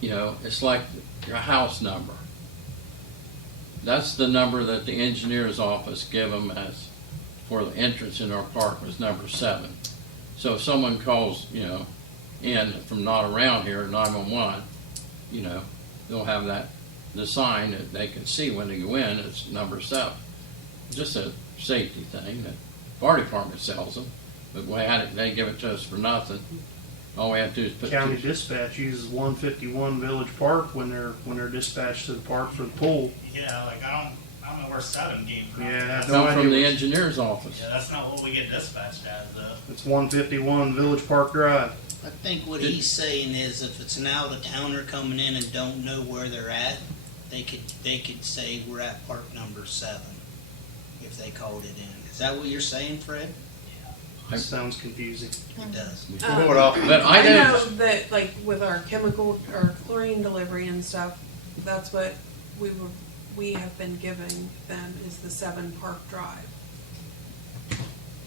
you know, it's like your house number. That's the number that the engineer's office give them as for the entrance in our park was number 7. So if someone calls, you know, in from not around here, 911, you know, they'll have the sign that they can see when they go in. It's number 7. Just a safety thing that fire department sells them. but we had it, they give it to us for nothing. All we have to do is put County two. dispatch uses 151 Village Park when they're dispatched to the park for the pool. Yeah, like I don't know where 7 came from. Yeah, I That's, have no Come from idea the what- engineer's office. yeah, that's not what we get dispatched as though. It's 151 Village Park Drive. I think what he's saying is if it's an out-of-towner coming in and don't know where they're at, they could say we're at park number 7 if they called it in. Is that what you're saying, Fred? That sounds confusing. It does. But I I know don't, that, like, with our chemical, or chlorine delivery and stuff, that's what we have been giving them, is the 7 Park Drive.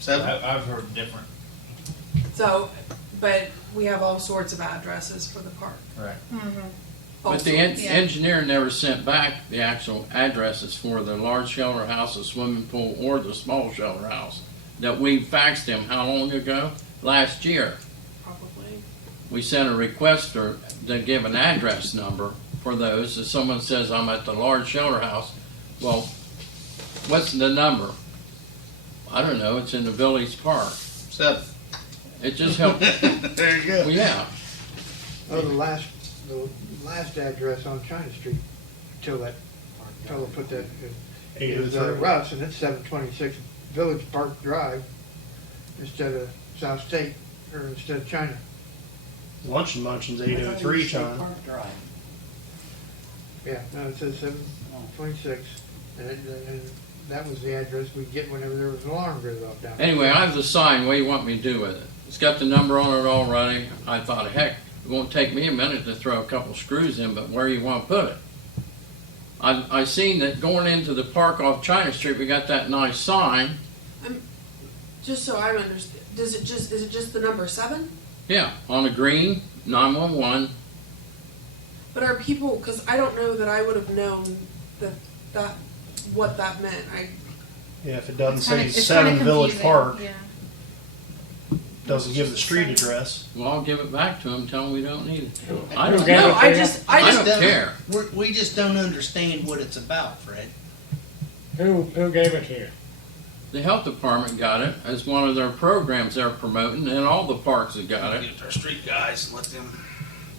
7? I've heard different. So, but we have all sorts of addresses for the park. Right. All but the sorts. engineer never sent back the actual addresses for the large shelter house, the swimming pool, or the small shelter house that we faxed him how long ago? Last year. Probably. We sent a request to give an address number for those. If someone says, I'm at the large shelter house, well, what's the number? I don't know, it's in the village park. 7. It just helped. There you go. Well, yeah. Oh, the last address on China Street, until they put that, is 803. Russ, and it's 726 Village Park Drive instead of South State, or instead of China. Lunch and Munchin's 803, John. Park Drive. Yeah, no, it says 726, and that was the address we'd get whenever there was an alarm goes off down there. Anyway, I have the sign. What do you want me to do with it? It's got the number on it already. I thought, heck, it won't take me a minute to throw a couple screws in, but where you want to put it? I seen that going into the park off China Street, we got that nice sign. Just so I understand, is it just the number 7? Yeah, on the green, 911. But are people, because I don't know that I would have known that what that meant. Yeah, if it doesn't It's say kinda 7 Village confusing, Park, Yeah. doesn't give the street address. Well, I'll give it back to them, tell them we don't need it. I Who don't gave know. it to I you? just I don't care. We just don't understand what it's about, Fred. Who gave it to you? The health department got it as one of their programs they're promoting, and all the parks have got it. Get to our street guys and let them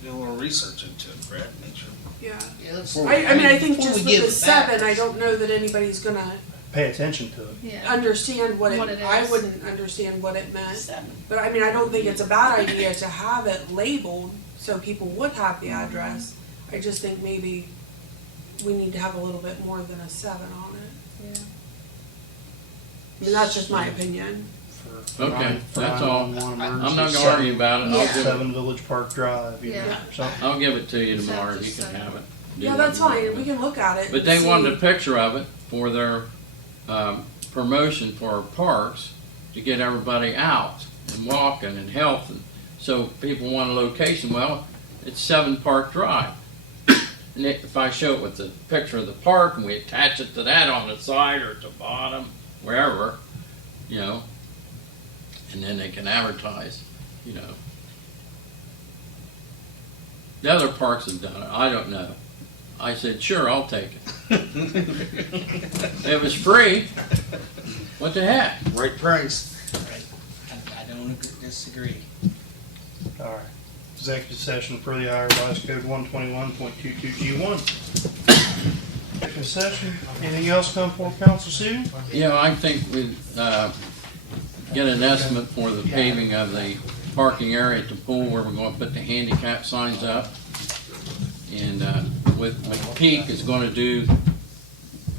do a little research into it, Fred. Make sure. Yeah. Yeah, let's, I mean, I think before just we with give the it back, 7, I don't know that anybody's gonna Pay attention to it. Yeah. understand what What it, it I is. wouldn't understand what it meant. 7. But I mean, I don't think it's a bad idea to have it labeled so people would have the address. I just think maybe we need to have a little bit more than a 7 on it. Yeah. I mean, that's just my opinion. For Okay, for that's all. 911 I'm emergency. not gonna argue about it. I'll Yeah. give it, 7 Village Park Drive. you know, Yeah. something. I'll give it to you Just have tomorrow. to You can say. have it. Do Yeah, what that's you want fine. with We it. can look at it. But and they wanted a see. picture of it for their promotion for our parks to get everybody out and walking and health. And so people want a location. Well, it's 7 Park Drive. And if I show it with the picture of the park and we attach it to that on the side or at the bottom, wherever, you know, and then they can advertise, you know. The other parks have done it. I don't know. I said, sure, I'll take it. It was free. What the heck? Right price. I don't disagree. All right. Executive session per the Iowa Revised Code 121.22G1. Executive session. Anything else come for council, Sue? Yeah, I think we'd get an estimate for the paving of the parking area at the pool where we're going to put the handicap signs up. And with McPeak is going to do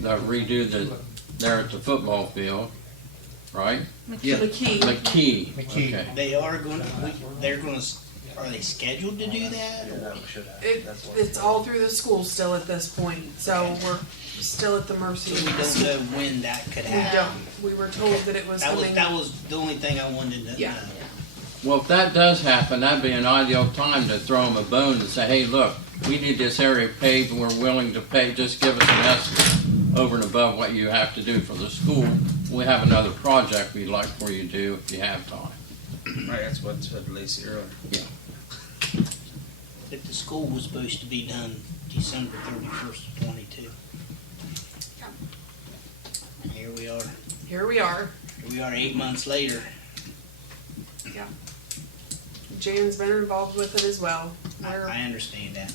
redo there at the football field, right? Yeah. McKee. McKee. McKee. Okay. They are going. They're going to. Are they scheduled to do that? Or? It's all through the school still at this point, so we're still at the mercy So of we the don't school. know when that could We happen. don't. We were told that it was coming. That was the only thing I wanted to Yeah. know. Well, if that does happen, that'd be an ideal time to throw them a bone and say, hey, look, we need this area paved and we're willing to pay, just give us an estimate over and above what you have to do for the school. We have another project we'd like for you to do if you have time. Right, that's what said Lacey earlier. But the school was supposed to be done December 31st of 22. And here we are. Here we are. Here we are 8 months later. Yeah. Jan's been involved with it as well. I understand that.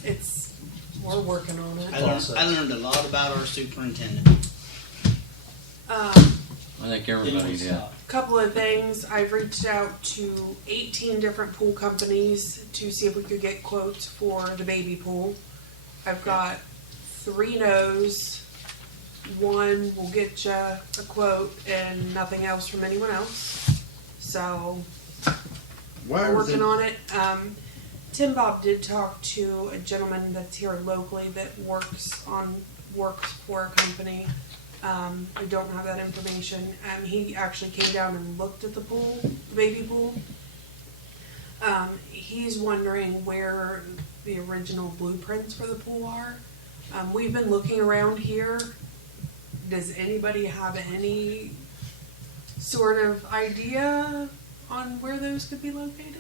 We're working on it. I learned a lot about our superintendent. I think everybody did. Couple of things. I've reached out to 18 different pool companies to see if we could get quotes for the baby pool. I've got 3 no's. 1 will get you a quote and nothing else from anyone else. So we're working on it. Tim Bob did talk to a gentleman that's here locally that works for a company. I don't have that information. He actually came down and looked at the pool, the baby pool. He's wondering where the original blueprints for the pool are. We've been looking around here. Does anybody have any sort of idea on where those could be located?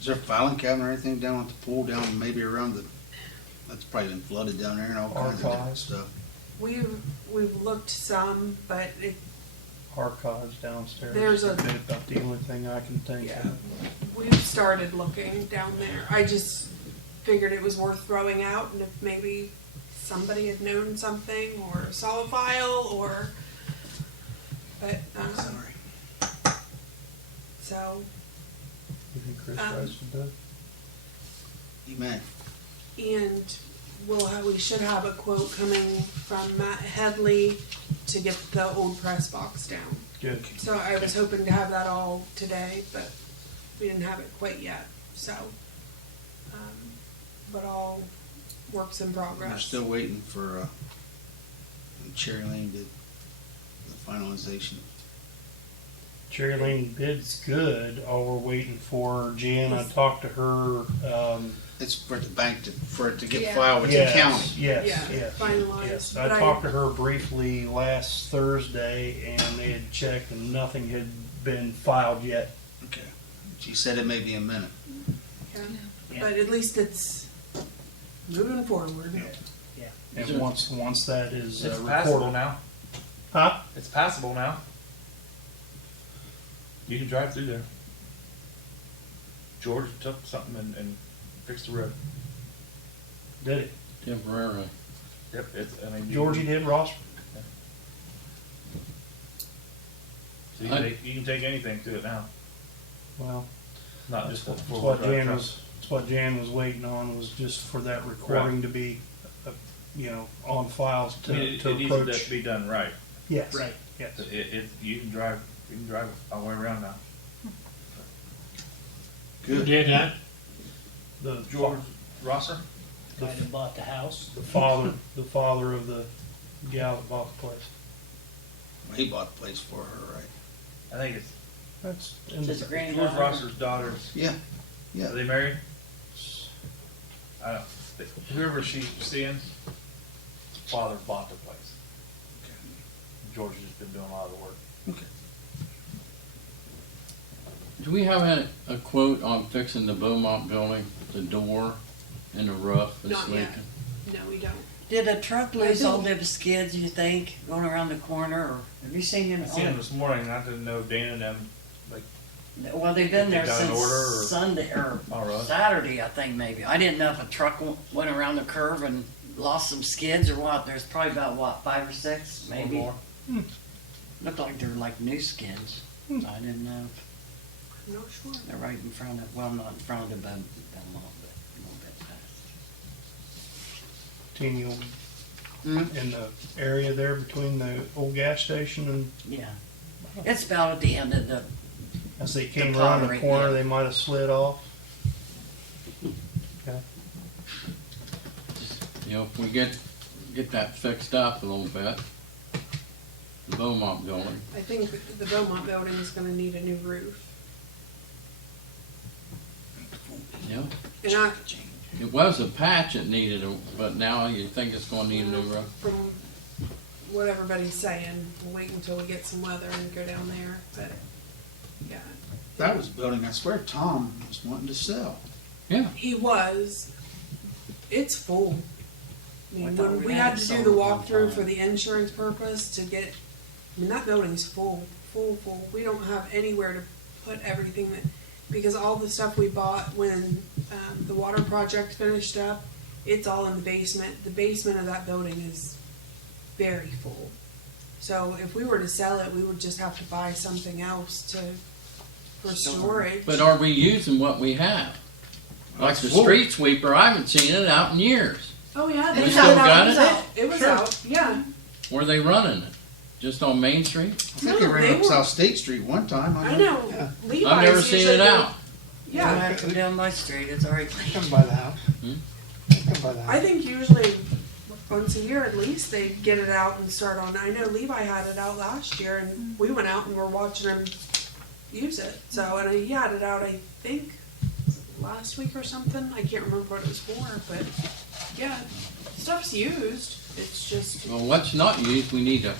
Is there a filing cabinet or anything down at the pool, down maybe around that's probably been flooded down there and all kinds of different Archives. stuff. We've looked some, but Archives downstairs. There's a- about the only thing I can think yeah, of. we've started looking down there. I just figured it was worth throwing out, and if maybe somebody had known something or saw a file but Sorry. so You think Chris Rice would do it? You may. and we should have a quote coming from Matt Headley to get the old press box down. Good. So I was hoping to have that all today, but we didn't have it quite yet. So, but all works in progress. We're still waiting for Cherry Lane did the finalization. Cherry Lane bid's good. All we're waiting for, Jan, I talked to her. It's for the bank for it to get Yeah. filed with Yes, the county. yes. Finalized. Yes. But I talked to her briefly last Thursday, and they had checked, and nothing had been filed yet. Okay. She said it may be a minute. Yeah. But at least it's moving forward. Yeah. And once that is It's passable recorded, now. huh? It's passable now. You can drive through there. George took something and fixed the road. Did it? Temporarily. Yep, Georgie did, Ross? So you can take anything to it now, Well, not just the that's four-wheel what drive Jan truck. that's what Jan was waiting on, was just for that recording to be, on files I mean, to it needs approach. to be done right. Yes. Right. Yes. You can drive all the way around now. Who Good. did that? The George Rosser? Guy that bought the house. the father of the gal that bought the place. Well, he bought the place for her, right? I think it's That's Just a George granddaughter. Rosser's daughter's. Yeah. Are Yeah. they married? I don't. Whoever she's seeing, father bought the place. George has just been doing a lot of the work. Okay. Do we have a quote on fixing the Beaumont building, the door and the roof is Not yet. leaking? No, we don't. Did a truck lose all them skids, you think, going around the corner, or have you seen I them? seen them this morning, I didn't know Dana and them, like, Well, they've been there They got an since order, or- Sunday, or Oh, really? Saturday, I think, maybe. I didn't know if a truck went around the curve and lost some skids or what. There's probably about, 5 or 6, or maybe. more. Looked like they were like new skids. I didn't know. I'm not sure. They're right in front of, well, not in front of the Beaumont, but a little bit past. teeny old Hmm? in the area there between the old gas station and Yeah. It's about at the end of the, as they came The around the pottery, corner, yeah. they might have slid off. Okay. If we get that fixed up a little bit, the Beaumont building, I think the Beaumont building is gonna need a new roof. yeah. And I, It was a patch it needed, but now you think it's gonna need a new roof? from what everybody's saying, we'll wait until we get some weather and go down there, but, yeah. That was a building I swear Tom was wanting to sell. Yeah. He was, it's full. I I mean, thought when we we had had to it do the sold one walkthrough time. for the insurance purpose to get, I mean, that building's full. We don't have anywhere to put everything that, because all the stuff we bought when the water project finished up, it's all in the basement. The basement of that building is very full. So if we were to sell it, we would just have to buy something else for storage. But are we using what we have? Like the street sweeper, I haven't seen it out in years. Oh yeah, We they still had it got out. it? It was Sure. out. Yeah. Where are they running it? Just on Main Street? I think No, they ran they up were- South State Street one time. I know. Yeah. Levi's I've never seen usually it out. Yeah, I Yeah. have to go down my street, it's already clean. Come by the house. Hmm? Come by the house. I think usually once a year at least they get it out and start on. I know Levi had it out last year, and we went out and were watching him use it. So, and he had it out, I think, last week or something. I can't remember what it was for, but yeah, stuff's used. It's just. Well, what's not used, we need to.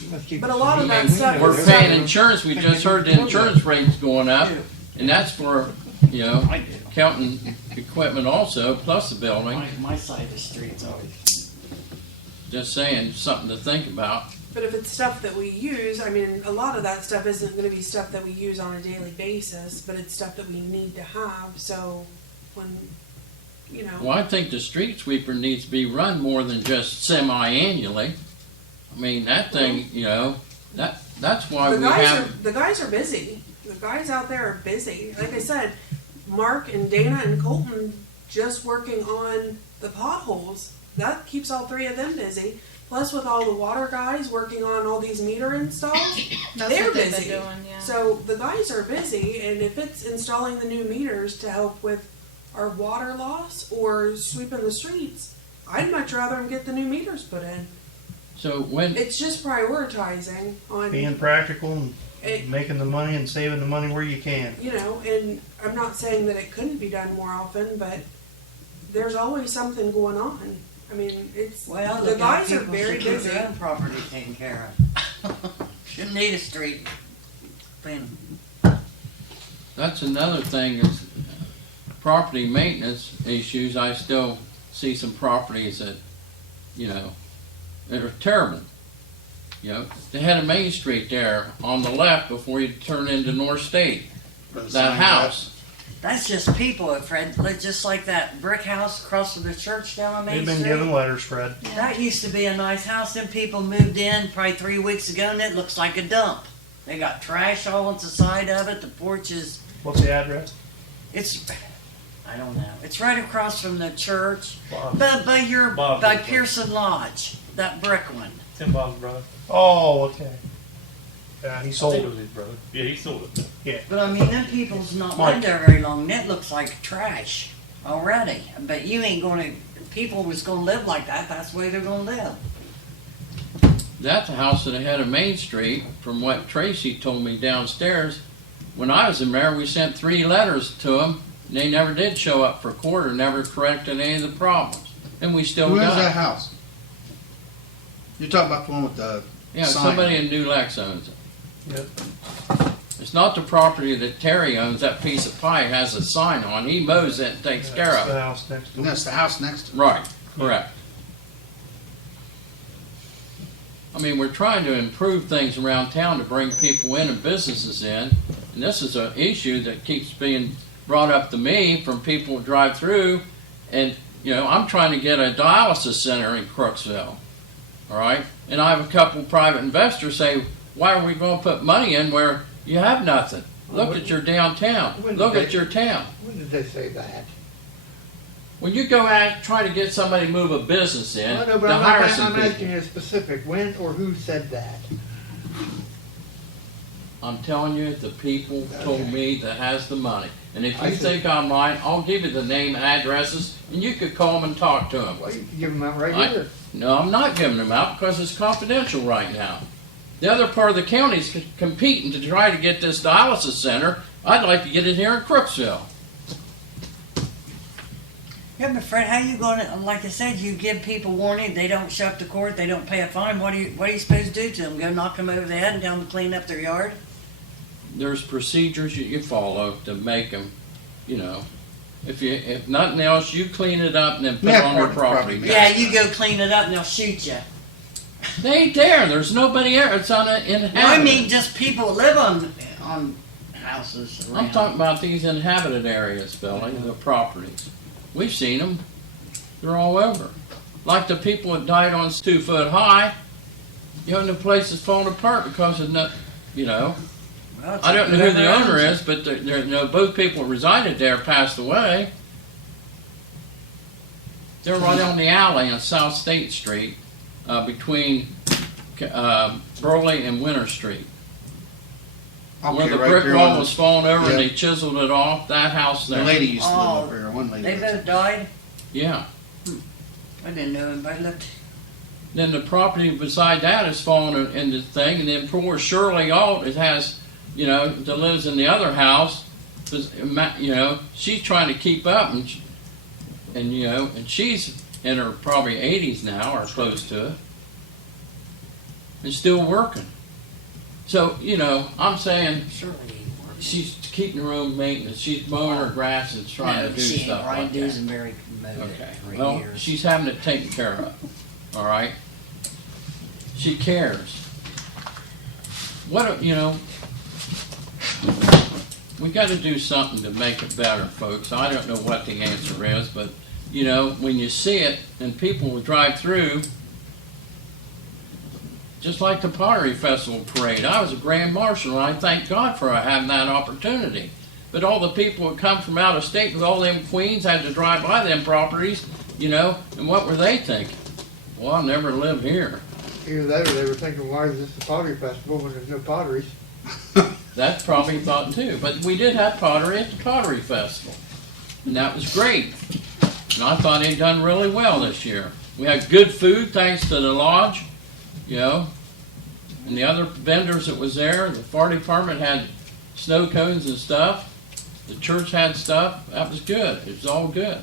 You must keep But it a lot of clean. that stuff We're is paying stuff- insurance, we just heard the insurance rates going up, and that's for, you know, I do. counting equipment also, plus the building. My side of the street's always. Just saying, something to think about. But if it's stuff that we use, I mean, a lot of that stuff isn't going to be stuff that we use on a daily basis, but it's stuff that we need to have. So when, you know. Well, I think the street sweeper needs to be run more than just semi-annually. I mean, that thing, you know, that's why we have. The guys are busy. The guys out there are busy. Like I said, Mark and Dana and Colton just working on the potholes. That keeps all three of them busy. Plus with all the water guys working on all these meter installs, That's they're what they've busy. been doing, yeah. So the guys are busy, and if it's installing the new meters to help with our water loss or sweeping the streets, I'd much rather them get the new meters put in. So when, It's just prioritizing on. Being practical and It- making the money and saving the money where you can. You know, and I'm not saying that it couldn't be done more often, but there's always something going on. I mean, it's, Well, the the guys are people very should keep busy. their own property taken care of. Shouldn't need a street clean. that's another thing is property maintenance issues. I still see some properties that, you know, that are terrible. You know, they had a Main Street there on the left before you turn into North State. That house. That's just people, Fred, just like that brick house across from the church down on Main They've been Street. given letters, Fred. That used to be a nice house, then people moved in probably 3 weeks ago and it looks like a dump. They got trash all on the side of it, the porch is, What's the address? it's, I don't know, it's right across from the church, Bob. but by Bob's brother. Pearson Lodge, that brick one. Tim Bob's brother. Oh, okay. Yeah, he I sold think it it. was his brother. Yeah, he sold it. But I mean, them people's not Mike. lived there very long, and it looks like trash already. But you ain't gonna, people was gonna live like that, that's the way they're gonna live. That's a house that had a Main Street, from what Tracy told me downstairs. When I was the mayor, we sent 3 letters to them, and they never did show up for court or never corrected any of the problems. And we still Who is got that it. house? You're talking about the one with the Yeah, sign. somebody in New Lex owns it. Yep. It's not the property that Terry owns, that piece of pie has a sign on. He mows it and takes care That's of the it. house next to And it. that's the house next to it. Right, correct. I mean, we're trying to improve things around town to bring people in and businesses in. And this is an issue that keeps being brought up to me from people who drive through. And, you know, I'm trying to get a dialysis center in Crooksville. All right? And I have a couple private investors say, why are we going to put money in where you have nothing? Look at your downtown. Look at your town. When did they say that? When you go out try to get somebody to move a business in, I know, but to I'm, hire not, some I'm people. asking you specific. When or who said that? I'm telling you, the people told Okay. me that has the money. And if I you see. think I'm lying, I'll give you the name, addresses, and you could call them and talk to them. Well, you can give them out right I- here. No, I'm not giving them out because it's confidential right now. The other part of the county is competing to try to get this dialysis center. I'd like to get it here in Crooksville. Yeah, but Fred, how you gonna, like I said, you give people warning, they don't show up to court, they don't pay a fine, what are you supposed to do to them? Go knock them over the head and tell them to clean up their yard? There's procedures that you follow to make them, you know. If nothing else, you clean it up and then put it Yeah, on your part of the property. property. Yeah, you go clean it up and they'll shoot you. They ain't there. There's nobody there. It's uninhabited. I mean, just people live on houses around. I'm talking about these inhabited areas, Billy, the properties. We've seen them. They're all over. Like the people that died on 2 foot high, you know, and the place is falling apart because of no, you know. Well, it's I don't know who the whoever owner owns is, but you know, both people who resided there passed away. They're right on the alley on South State Street, between Burley and Winter Street. Where Okay, the right brick there wall on was falling over Yeah. and they chiseled it off, that house the there. lady used to live Oh, up there. One lady. They lives both died? Yeah. I didn't know anybody lived. Then the property beside that is falling in the thing, and then poor Shirley Alt, it has, you know, that lives in the other house, you know, she's trying to keep up, and you know, and she's in her probably 80s now, or close to it, and still working. So, you know, I'm saying Surely he worked. she's keeping her own maintenance, she's mowing her grass and trying No, to do she ain't stuff Ryan like that. Dusenberry mowed it Okay, for well, years. she's having it taken care of, all right? She cares. What, you know, we gotta do something to make it better, folks. I don't know what the answer is, but, you know, when you see it and people will drive through, just like the Pottery Festival Parade, I was a Grand Marshal, and I thank God for having that opportunity. But all the people that come from out of state with all them queens had to drive by them properties, you know, and what were they thinking? Well, I'll never live here. Either that or they were thinking, why is this a pottery festival when there's no potteries? That's probably thought too. But we did have pottery at the Pottery Festival, and that was great. And I thought they'd done really well this year. We had good food thanks to the lodge, you know, and the other vendors that was there. The fire department had snow cones and stuff. The church had stuff. That was good. It was all good.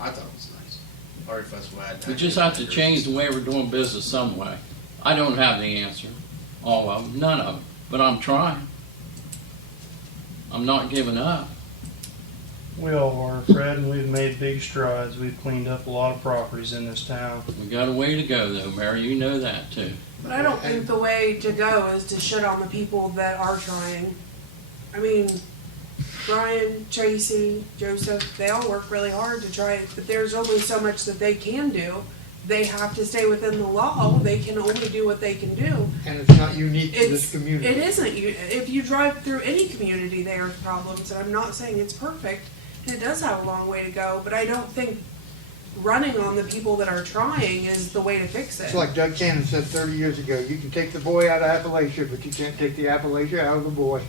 I thought it was nice. Art festival had. We just have to change the way we're doing business some way. I don't have the answer, all of them, none of them, but I'm trying. I'm not giving up. We all are, Fred, and we've made big strides. We've cleaned up a lot of properties in this town. We got a way to go though, Mary, you know that too. But I don't think the way to go is to shit on the people that are trying. I mean, Brian, Tracy, Joseph, they all work really hard to try it, but there's only so much that they can do. They have to stay within the law. They can only do what they can do. And it's not unique to this community. It isn't. If you drive through any community, there are problems, and I'm not saying it's perfect. And it does have a long way to go, but I don't think running on the people that are trying is the way to fix it. It's like Doug Cannon said 30 years ago, you can take the boy out of Appalachia, but you can't take the Appalachia out of the boy.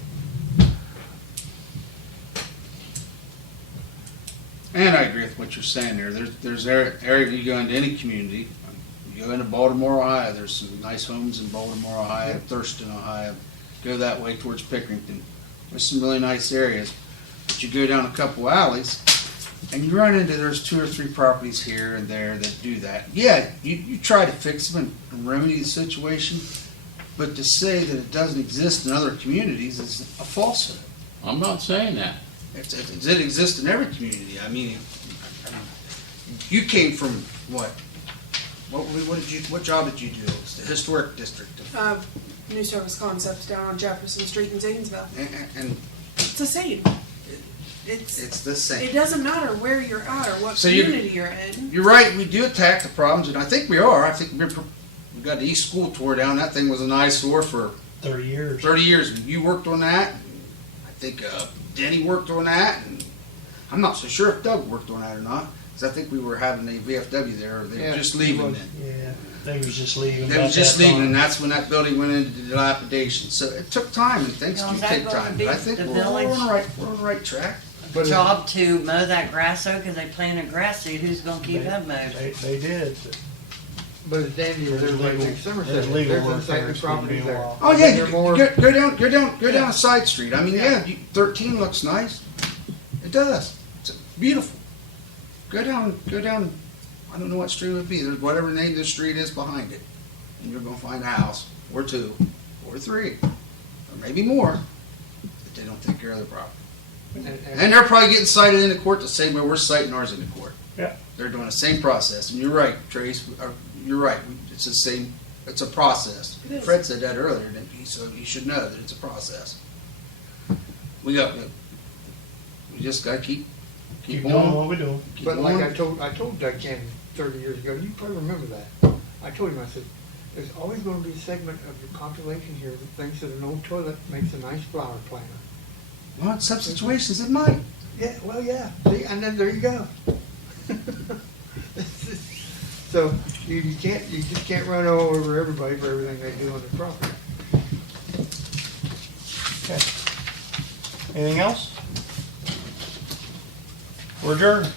And I agree with what you're saying there. There's area you go into any community. You go into Baltimore, Ohio. There's some nice homes in Baltimore, Ohio, Thurston, Ohio. Go that way towards Pickerington. There's some really nice areas. But you go down a couple alleys, and you run into there's 2 or 3 properties here and there that do that. Yeah, you try to fix them and remedy the situation, but to say that it doesn't exist in other communities is a falsehood. I'm not saying that. It exists in every community. I mean, you came from what? What job did you do? It's the historic district. New Service Concepts down on Jefferson Street in Zanesville. And It's the same. it's the same. It doesn't matter where you're at or what So community you're in. You're right. We do attack the problems, and I think we are. I think we got the East School tore down. That thing was an eyesore for 30 years. 30 years. You worked on that. I think Denny worked on that. And I'm not so sure if Doug worked on that or not, because I think we were having a VFW there. Or they were just leaving then. Yeah, they was just leaving. They about was just that leaving, time. and that's when that building went into dilapidation. So it took time, and things Now, do is that take going to time. be But I think the we're village? on the right track. But Job to mow that grass though, because they planted grass seed, who's gonna keep that mowed? They did. But as dandy as everybody thinks Somerset There's is, legal there's work unsightly there. It's gonna properties be a there. while. Oh yeah, They're you more- go down a side street. I mean, Yeah. 13 looks nice. It does. It's beautiful. Go down. I don't know what street it would be. There's whatever name the street is behind it, and you're gonna find a house or 2 or 3 or maybe more. But they don't take care of the property, and they're probably getting cited into court the same way we're citing ours into court. Yeah. They're doing the same process, and you're right, Trace, you're right, it's the same, it's a process. It is. Fred said that earlier, didn't he? So you should know that it's a process. We just gotta keep Keep on. doing what we do. Keep But like on. I told Doug Cannon 30 years ago, you probably remember that. I told him, I said, there's always gonna be a segment of the population here that thinks that an old toilet makes a nice flower planter. Well, in some situations it might. Yeah, well, yeah, see, and then there you go. So, you just can't run all over everybody for everything they do on the property. Okay. Anything else? We're adjourned.